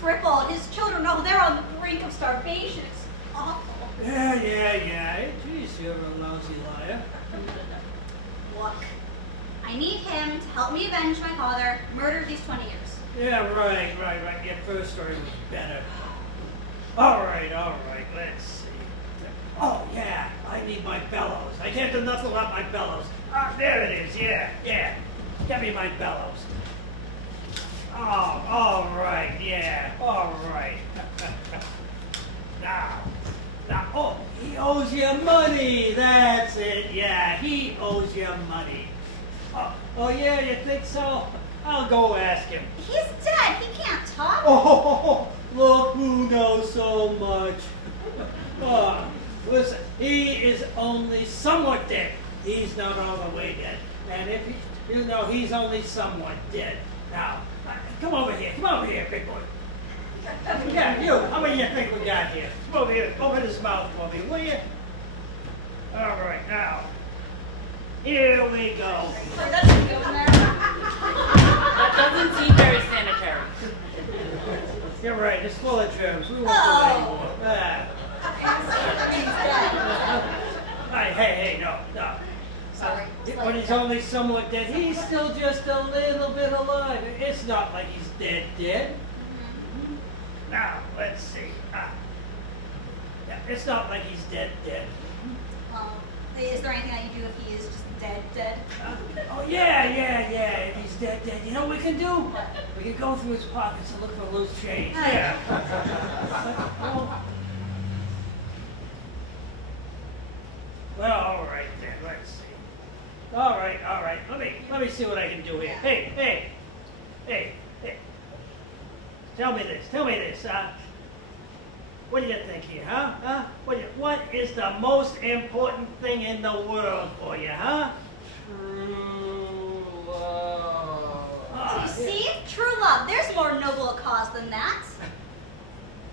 crippled. His children, they're on the brink of starvation. It's awful. Yeah. Geez, you're a lousy liar. Look, I need him to help me avenge my father, murdered these 20 years. Yeah, right. Your first story was better. All right, let's see. Oh, yeah, I need my bellows. I can't do nothing without my bellows. Ah, there it is, yeah. Get me my bellows. Oh, all right. Now, he owes you money. That's it, yeah, he owes you money. Oh, yeah, you think so? I'll go ask him. He's dead. He can't talk. Oh, look who knows so much. Listen, he is only somewhat dead. He's not all the way dead. And if he's only somewhat dead. Now, come over here, big boy. Yeah, you. How many do you think we got here? Come over here. Open his mouth for me, will you? All right, now. Here we go. That doesn't seem very sanitary. You're right. It's full of germs. We won't do anymore. Hey, no. Sorry. But he's only somewhat dead. He's still just a little bit alive. It's not like he's dead. Mm-hmm. Now, let's see. It's not like he's dead. Is there anything that you do if he is just dead? Oh, yeah. If he's dead. You know what we can do? We can go through his pockets and look for loose change. Yeah. Well, all right then. Let's see. All right. Let me see what I can do here. Hey. Tell me this. What do you think here, huh? What is the most important thing in the world for you, huh? True love. You see? True love. There's more noble a cause than that.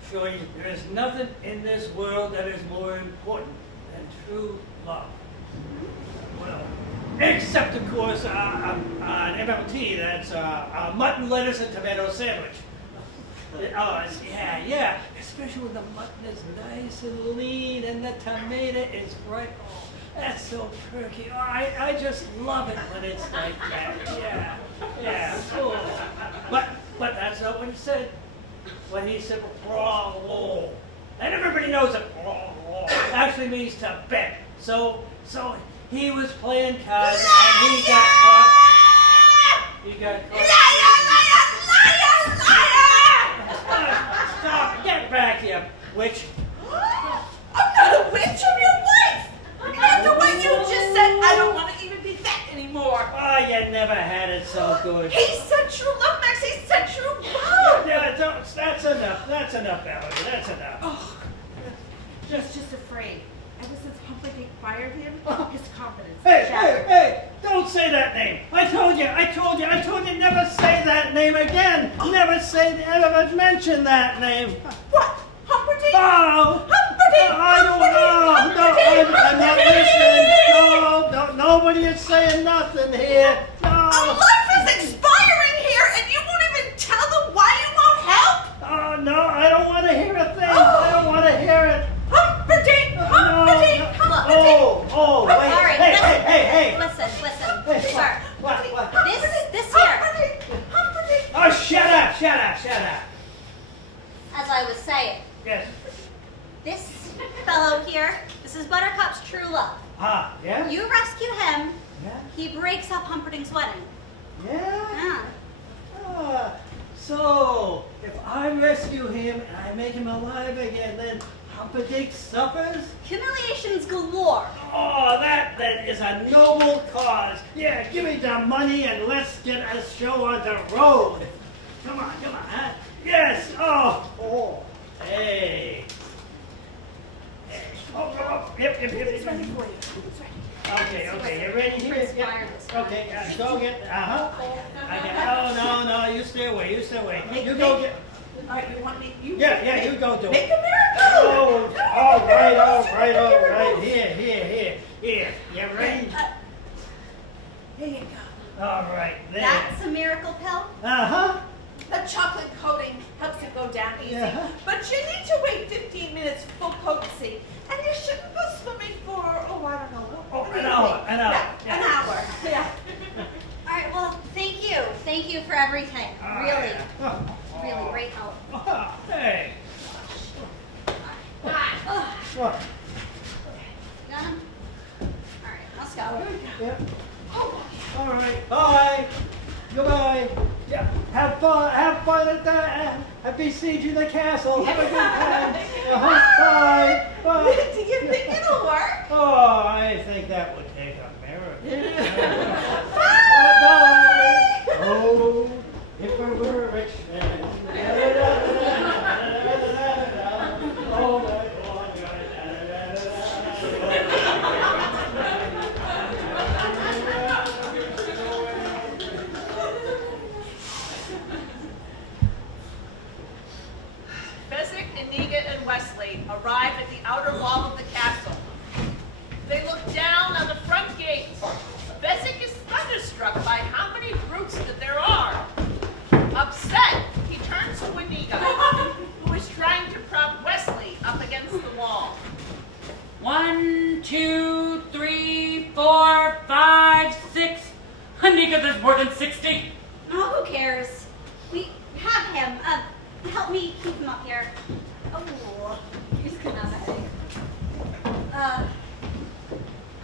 Sure, there is nothing in this world that is more important than true love. Well, except, of course, an MLT, that's a mutton, lettuce, and tomato sandwich. Yeah. Especially when the mutton is nice and lean and the tomato is bright. Oh, that's so perky. Oh, I just love it when it's like that. Yeah. Cool. But that's not what he said. When he said "bravo," and everybody knows that "bravo" actually means to bet. So he was playing cards and he got caught. Stop! Get back here, witch! I'm not a witch, I'm your wife! After what you just said, I don't want to even be that anymore. Oh, you never had it so good. He said true love, Max, he said true love! That's enough, Valerie, that's enough. Oh, he's just afraid. Ever since Humperdinck fired him, his confidence shattered. Hey, don't say that name. I told you, never say that name again. Never mention that name. What? Humperdinck? Oh, Humperdinck! I don't know. I'm not listening. No, nobody is saying nothing here. No. Our life is expiring here, and you won't even tell them why you won't help? Oh, no, I don't want to hear a thing. I don't want to hear it. Humperdinck! No. All Wait. right, Hey. Listen, Hey, sir. What? This here, Humperdinck! Oh, shut up. as I was saying, Yes. this fellow here, this is Buttercup's true love. Yeah? You rescue him, Yeah? he breaks up Humperdinck's wedding. Yeah? Ah. So, if I rescue him and I make him alive again, then Humperdinck suffers? Humiliations galore. Oh, that is a noble cause. Yeah, give me the money and let's get a show on the road. Come on, huh? Yes, hey. Yep. He's ready for you. Okay, you ready here? Okay, go get, I got, no, you stay away. You go get, All right, you want me? You Yeah, you go do make it. the miracle. Oh, all right. Here. You ready? Here you go. All right, there. That's a miracle pill? Uh-huh. The chocolate coating helps it go down easy, Yeah. but you need to wait 15 minutes for full potency, and you shouldn't go swimming for, I don't know. Oh, what do an you hour, think? an hour. Yeah, an hour. Yeah. All right, well, thank you. Thank you for everything. Really, really great help. Oh, hey. Got him? All right, let's go. Yeah. All right. Bye. Goodbye. Yeah. Have fun at besieging the castle. Have a good time. Bye. Bye. Do you think it'll work? Oh, I think that would take a miracle. Bye. Bye. Oh, if I were a rich man. Oh my God. Fezzik, Iniga, and Wesley arrive at the outer wall of the castle. They look down on the front gate. Fezzik is thunderstruck by how many brutes that there are. Upset, he turns to Iniga, who is trying to prop Wesley up against the wall. 1, 2, 3, 4, 5, 6. Anika, there's more than 60. Oh, who cares? We have him. Help me keep him up here. Oh, he's gonna have a headache.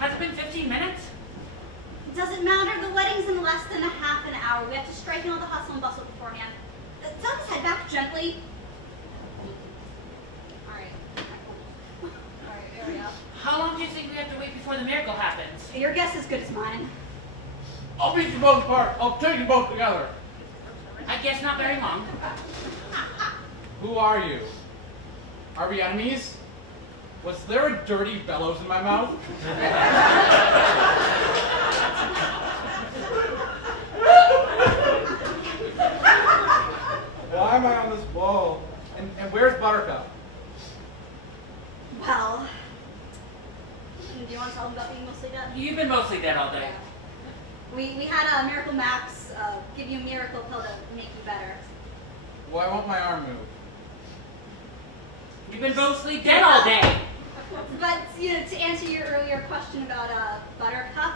Has it been 15 minutes? It doesn't matter. The wedding's in less than a half an hour. We have to strike in all the hustle and bustle beforehand. Dump his head back gently. All right. There we go. How long do you think we have to wait before the miracle happens? Your guess is as good as mine. I'll beat you both apart. I'll take you both together. I guess not very long. Who are you? Are we enemies? Was there a dirty bellows in my mouth? Why am I on this wall? And where's Buttercup? Well, do you want to tell them about being mostly dead? You've been mostly dead all day. We had a Miracle Max give you a miracle pill to make you better. Why won't my arm move? You've been mostly dead all day. But to answer your earlier question about Buttercup,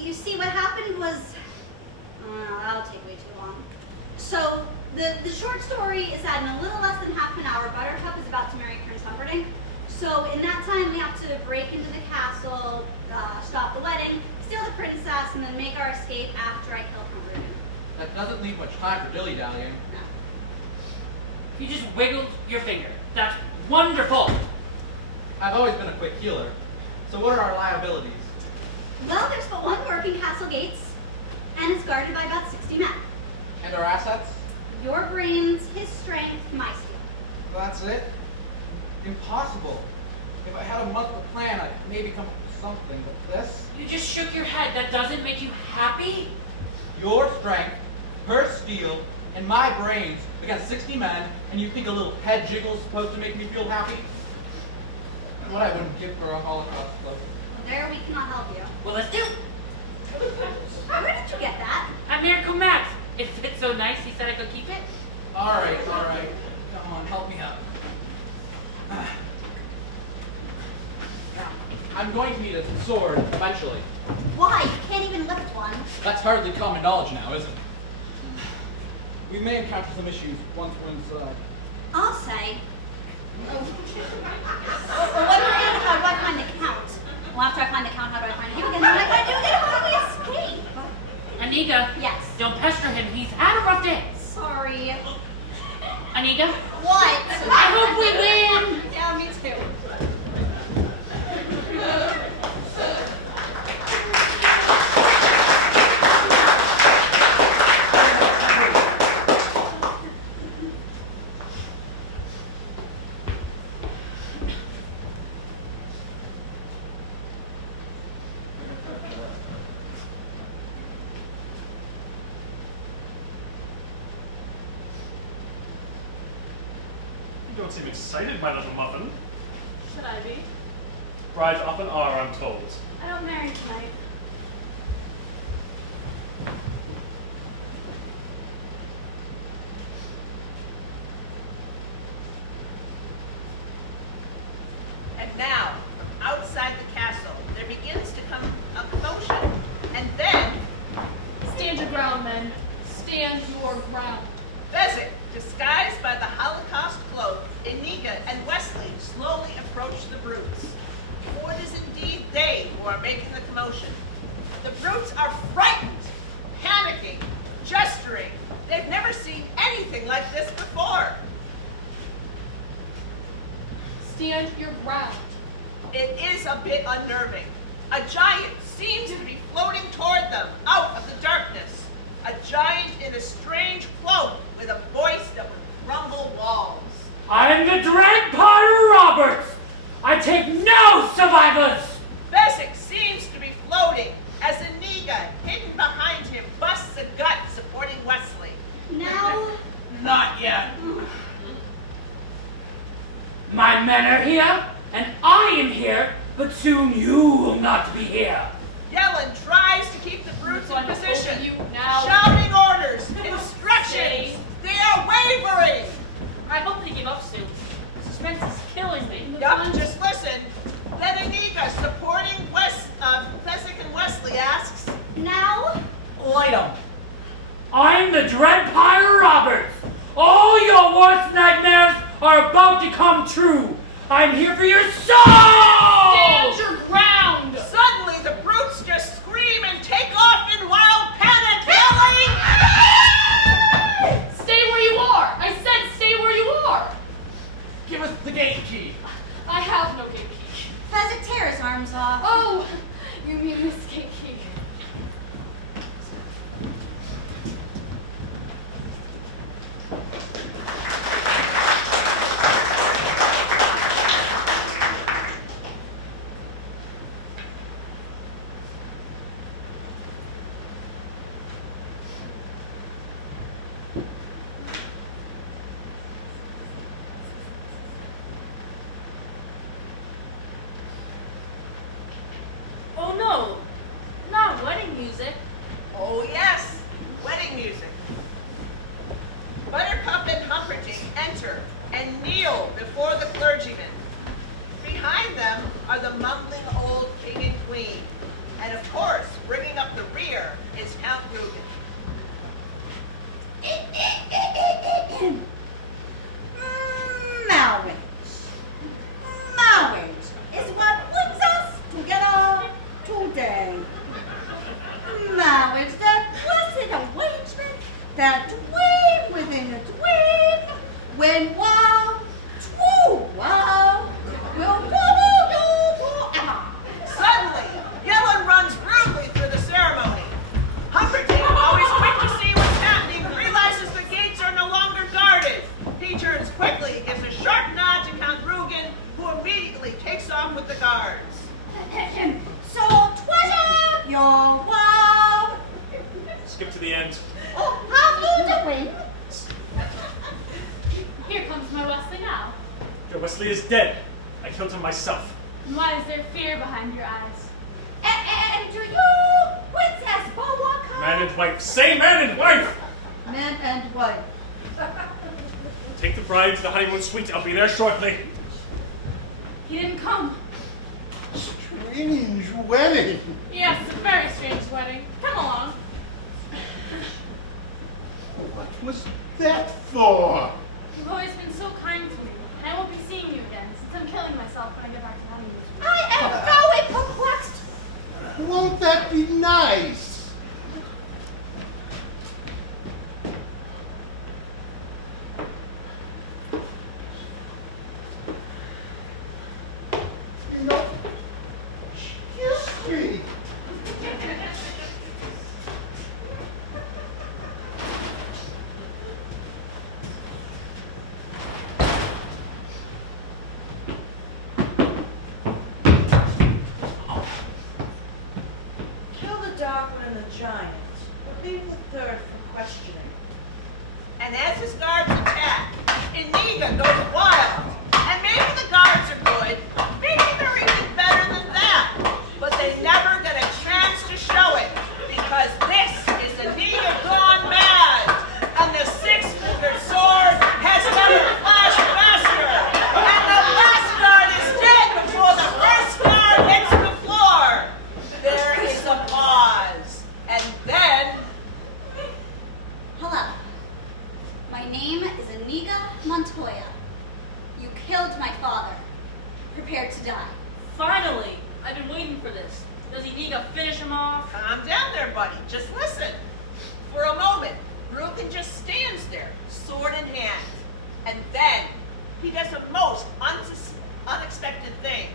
you see what happened was, that'll take way too long. So the short story is that in a little less than half an hour, Buttercup is about to marry Prince Humperdinck. So in that time, we have to break into the castle, stop the wedding, steal the princess, and then make our escape after I kill Humperdinck. That doesn't leave much time for dilly-dallying. No. You just wiggled your finger. That's wonderful. I've always been a quick healer. So what are our liabilities? Well, there's but one working castle gates, and it's guarded by about 60 men. And our assets? Your brains, his strength, my steel. That's it? Impossible. If I had a monthly plan, I'd maybe come up with something, but this? You just shook your head. That doesn't make you happy? Your strength, her steel, and my brains against 60 men, and you think a little head jiggle is supposed to make me feel happy? What I wouldn't give for a Holocaust cloak. There, we cannot help you. Well, let's do. Where did you get that? At Miracle Max. It fits so nice, he said I could keep it. All right. Come on, help me up. I'm going to need a sword eventually. Why? You can't even lift one. That's hardly common knowledge now, is it? We may encounter some issues once we're inside. I'll say. Well, what do how do I find the count? Well, after I find the count, how do I find him again? Then I gotta do again, how do we escape? Aniga. Yes. Don't pester him. He's had a rough day. Sorry. Aniga. What? I hope we win. Yeah, me too. don't seem excited, my little muffin. Should I be? Brides often are, I'm told. I don't marry tonight. And now, outside the castle, there begins to come a commotion. And then, Stand your ground, men. Stand your ground. Fezzik, disguised by the Holocaust cloak, Iniga and Wesley slowly approach the brutes. For it is indeed they who are making the commotion. The brutes are frightened, panicking, gesturing. They've never seen anything like this before. Stand your ground. It is a bit unnerving. A giant seems to be floating toward them out of the darkness. A giant in a strange cloak with a voice that would rumble walls. I'm the Dread Potter Roberts! I take no survivors! Fezzik seems to be floating as Iniga, hidden behind him, busts a gut supporting Wesley. Now, Not yet. My men are here, and I am here, but soon you will not be here. Yellen tries to keep the brutes in I'm position, holding you now. shouting orders, instructions. Stay. They are wavering. I hope they give up soon. Suspense is killing me. Yup, just listen. Then Iniga, supporting Fezzik and Wesley, asks, now, Light 'em. I'm the Dread Potter Roberts. All your worst nightmares are about to come true. I'm here for your soul! Stand your ground. Suddenly the brutes just scream and take off in wild panic, yelling, Stay where you are. I said stay where you are. Give us the gate key. I have no gate key. Fezzik tear his arms off. Oh, you mean this gate key. Oh no, not wedding music. oh yes, wedding music. Buttercup and Humperdinck enter and kneel before the clergyman. Behind them are the mumbling old king and queen. And of course, bringing up the rear is Count Rugen. Marriage is what brings us together today. Marriage, that blessed arrangement, that dream within a dream, when love, true love, will follow you forever. Suddenly, Yellen runs rudely through the ceremony. Humperdinck, always quick to see what's happening, realizes the gates are no longer guarded. He turns quickly, gives a sharp nod to Count Rugen, who immediately takes off with the guards. So treasure your love. Skip to the end. Oh, have you the ring? Here comes my Wesley now. Your Wesley is dead. I killed him myself. And why is there fear behind your eyes? And do you, Princess Buttercup? Man and wife. Say man and wife! Man and wife. Take the bride to the honeymoon suite. I'll be there shortly. He didn't come. Strange wedding. Yes, a very strange wedding. Come along. What was that for? You've always been so kind to me, and I won't be seeing you again since I'm killing myself when I get back to honeymoon. I am very perplexed. Won't that be nice? You know, excuse me. Kill the dark one and the giant, but leave the third for questioning. And as his guards attack, Iniga goes wild. Finally! I've been waiting for this. Does Iniga finish him off? Calm down there, buddy. Just listen. For a moment, Rugen just stands there, sword in hand. And then he does a most unexpected thing.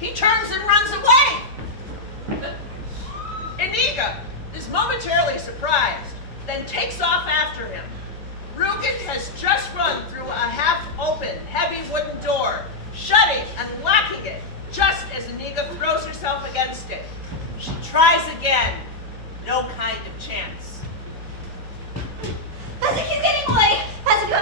He turns and runs away. Iniga is momentarily surprised, then takes off after him. Rugen has just run through a half-open, heavy wooden door, shutting and locking it just as Iniga throws herself against it. She tries again. No kind of chance. Fezzik, he's getting away! Fezzik,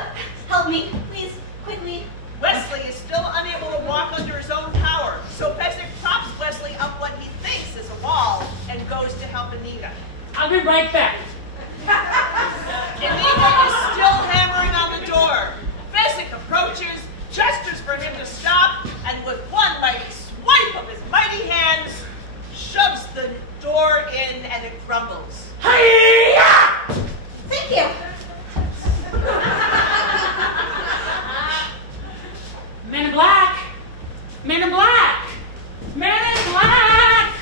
help me, please, quickly. Wesley is still unable to walk under his own power, so Fezzik props Wesley up what he thinks is a wall and goes to help Iniga. I'll be right back. Iniga is still hammering on the door. Fezzik approaches, gestures for him to stop, and with one mighty swipe of his mighty hands, shoves the door in and it crumbles. Hi-ya! Thank you. Men in black! Men in black! Men in black!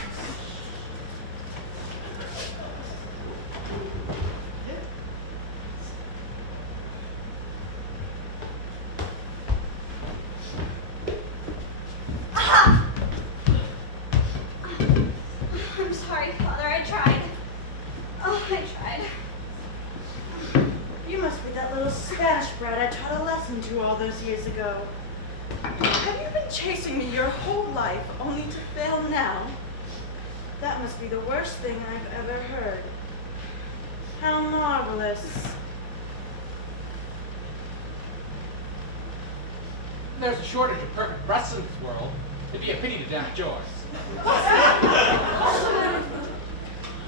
Aha! I'm sorry, Father, I tried. Oh, I tried. You must be that little Spanish brat I taught a lesson to all those years ago. Have you been chasing me your whole life only to fail now? That must be the worst thing I've ever heard. How marvelous. There's a shortage of perfect breasts in this world. It'd be a pity to damage yours.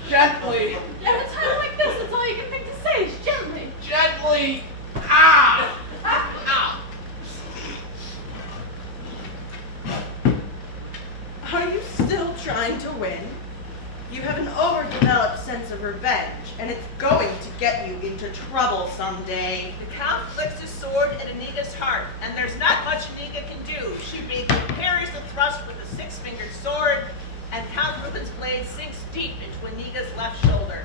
Gently. At a time like this, that's all you can think to say is gently. Gently. Ow! Ow! Are you still trying to win? You have an overdeveloped sense of revenge, and it's going to get you into trouble someday. The Count flicks his sword at Iniga's heart, and there's not much Iniga can do. She vaguely parries the thrust with a six-fingered sword, and Count Ruben's blade sinks deep into Iniga's left shoulder.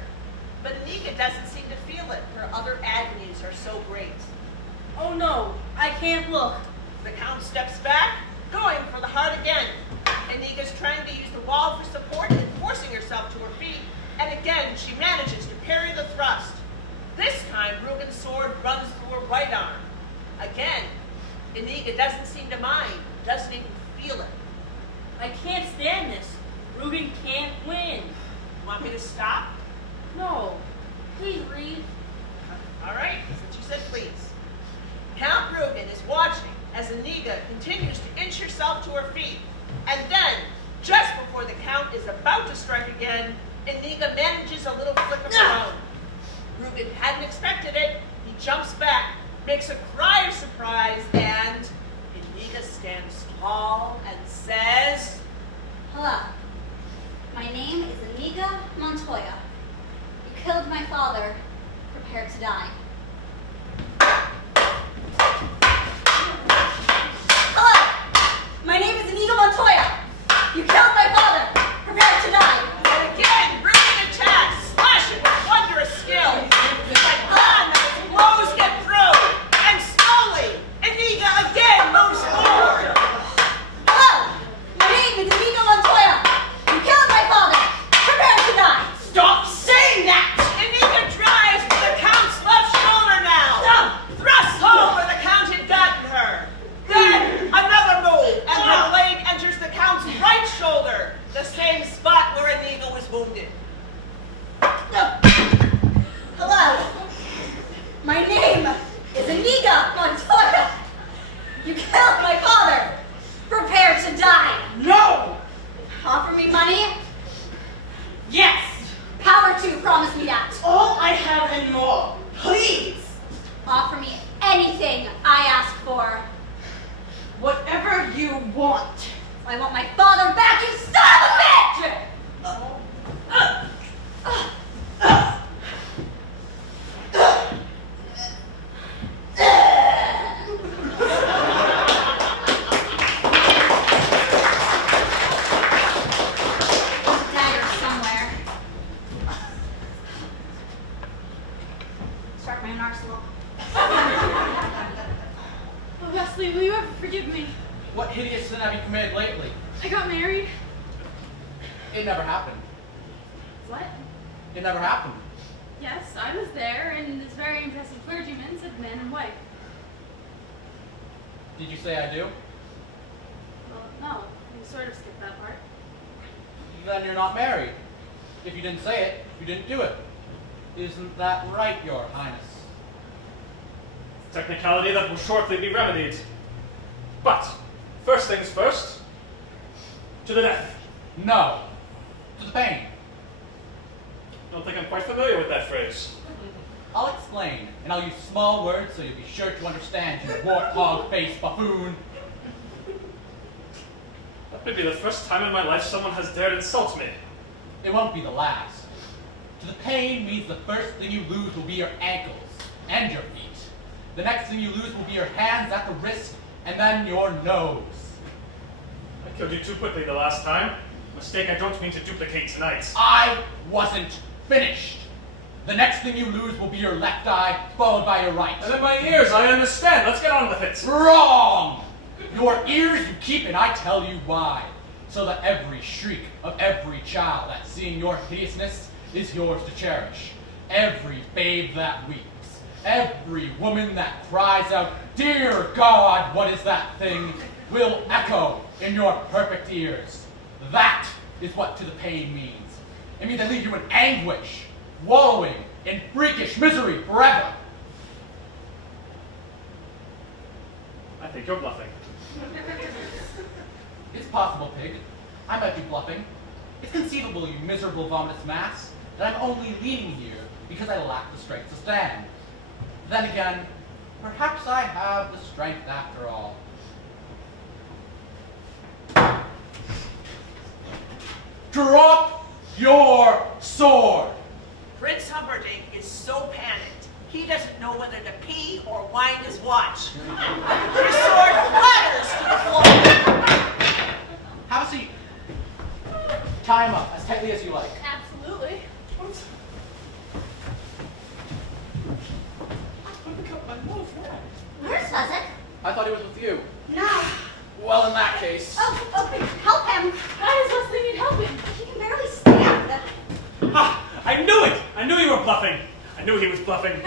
But Iniga doesn't seem to feel it. Her other agonies are so great. Oh no, I can't look. The Count steps back, going for the heart again. Iniga's trying to use the wall for support and forcing herself to her feet, and again she manages to parry the thrust. This time, Rugen's sword runs through her right arm. Again, Iniga doesn't seem to mind, doesn't even feel it. I can't stand this. Rugen can't win. Want me to stop? No. Please read. All right, since you said please. Count Rugen is watching as Iniga continues to inch herself to her feet. And then, just before the Count is about to strike again, Iniga manages a little flick of her own. Rugen hadn't expected it. He jumps back, makes a cry of surprise, and Iniga stands tall and says, Hello. My name is Iniga Montoya. You killed my father. Prepare to die. Hello. My name is Iniga Montoya. You killed my father. Prepare to die. and again, Rugen attacks, slashing with wondrous skill. It's like dawn that his blows get through, and slowly, Iniga again moves forward. Hello. My I got married. It never happened. What? It never happened. Yes, I was there, and this very impressive clergyman said man and wife. Did you say I do? Well, no, you sort of skipped that part. Then you're not married. If you didn't say it, you didn't do it. Isn't that right, Your Highness? Technicality that will shortly be remedied. But, first things first, to the death. No. To the pain. I don't think I'm quite familiar with that phrase. I'll explain, and I'll use small words so you'll be sure to understand, you warthog-faced buffoon. That may be the first time in my life someone has dared insult me. It won't be the last. To the pain means the first thing you lose will be your ankles and your feet. The next thing you lose will be your hands at the wrist, and then your nose. I killed you too quickly the last time. Mistake I don't mean to duplicate tonight. I wasn't finished. The next thing you lose will be your left eye, followed by your right. And then my ears, I understand. Let's get on with it. Wrong! Your ears you keep, and I tell you why. So that every shriek of every child at seeing your hideousness is yours to cherish. Every babe that weeps. Every woman that cries out, "Dear God, what is that thing?" will echo in your perfect ears. That is what to the pain means. It means I leave you in anguish, wallowing in freakish misery forever. I think you're bluffing. It's possible, Pig. I might be bluffing. It's conceivable, you miserable vomitous mass, that I'm only leaning here because I lack the strength to stand. Then again, perhaps I have the strength after all. Drop your sword! Prince Humperdinck is so panicked, he doesn't know whether to pee or wind his watch. His sword clatters to the floor. Have a seat. Tie him up as tightly as you like. Absolutely. Where's Fezzik? I thought he was with you. No. Well, in that case. Oh, help him. Why does Wesley need helping? He can barely stand. Ha! I knew it! I knew you were bluffing. I knew he was bluffing.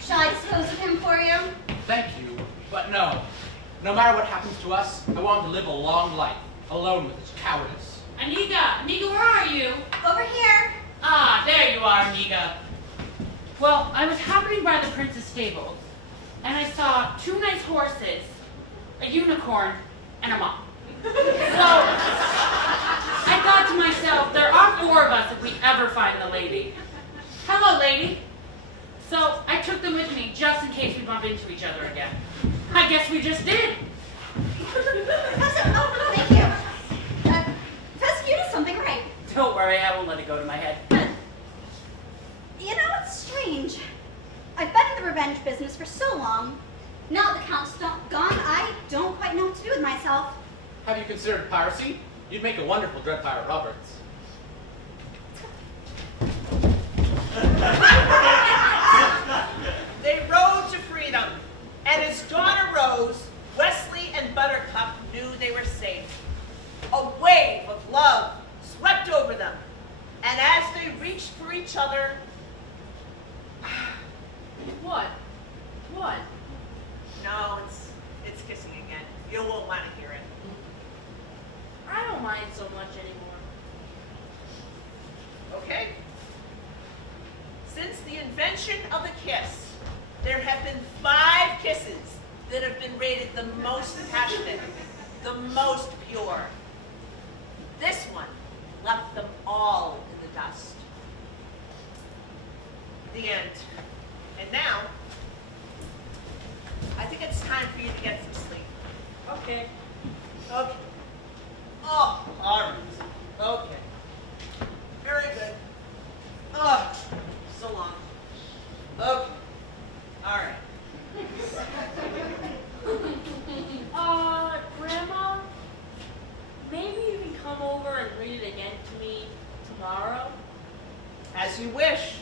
Shall I dispose of him for you? Thank you, but no. No matter what happens to us, I want him to live a long life, alone with his cowardice. Aniga, where are you? Over here. Ah, there you are, Aniga. Well, I was happening by the prince's stables, and I saw two nice horses, a unicorn, and a mop. So, I thought to myself, there are four of us if we ever find the lady. Hello, lady. So, I took them with me just in case we bump into each other again. I guess we just did. Oh, thank you. Fezzik, you did something right. Don't worry, I won't let it go to my head. You know, it's strange. I've been in the revenge business for so long. Now the Count's gone, I don't quite know what to do with myself. Have you considered piracy? You'd make a wonderful Dread Pirate Roberts. They rode to freedom, and as dawn arose, Wesley and Buttercup knew they were safe. A wave of love swept over them, and as they reached for each other, What? What? no, it's kissing again. You won't want to hear it. I don't mind so much anymore. Okay? Since the invention of the kiss, there have been 5 kisses that have been rated the most passionate, the most pure. This one left them all in the dust. The end. And now, I think it's time for you to get some sleep. Okay. Okay. Oh, all right. Okay. Very good. Oh, so long. Okay. All right. Grandma, maybe you can come over and read it again to me tomorrow? As you wish.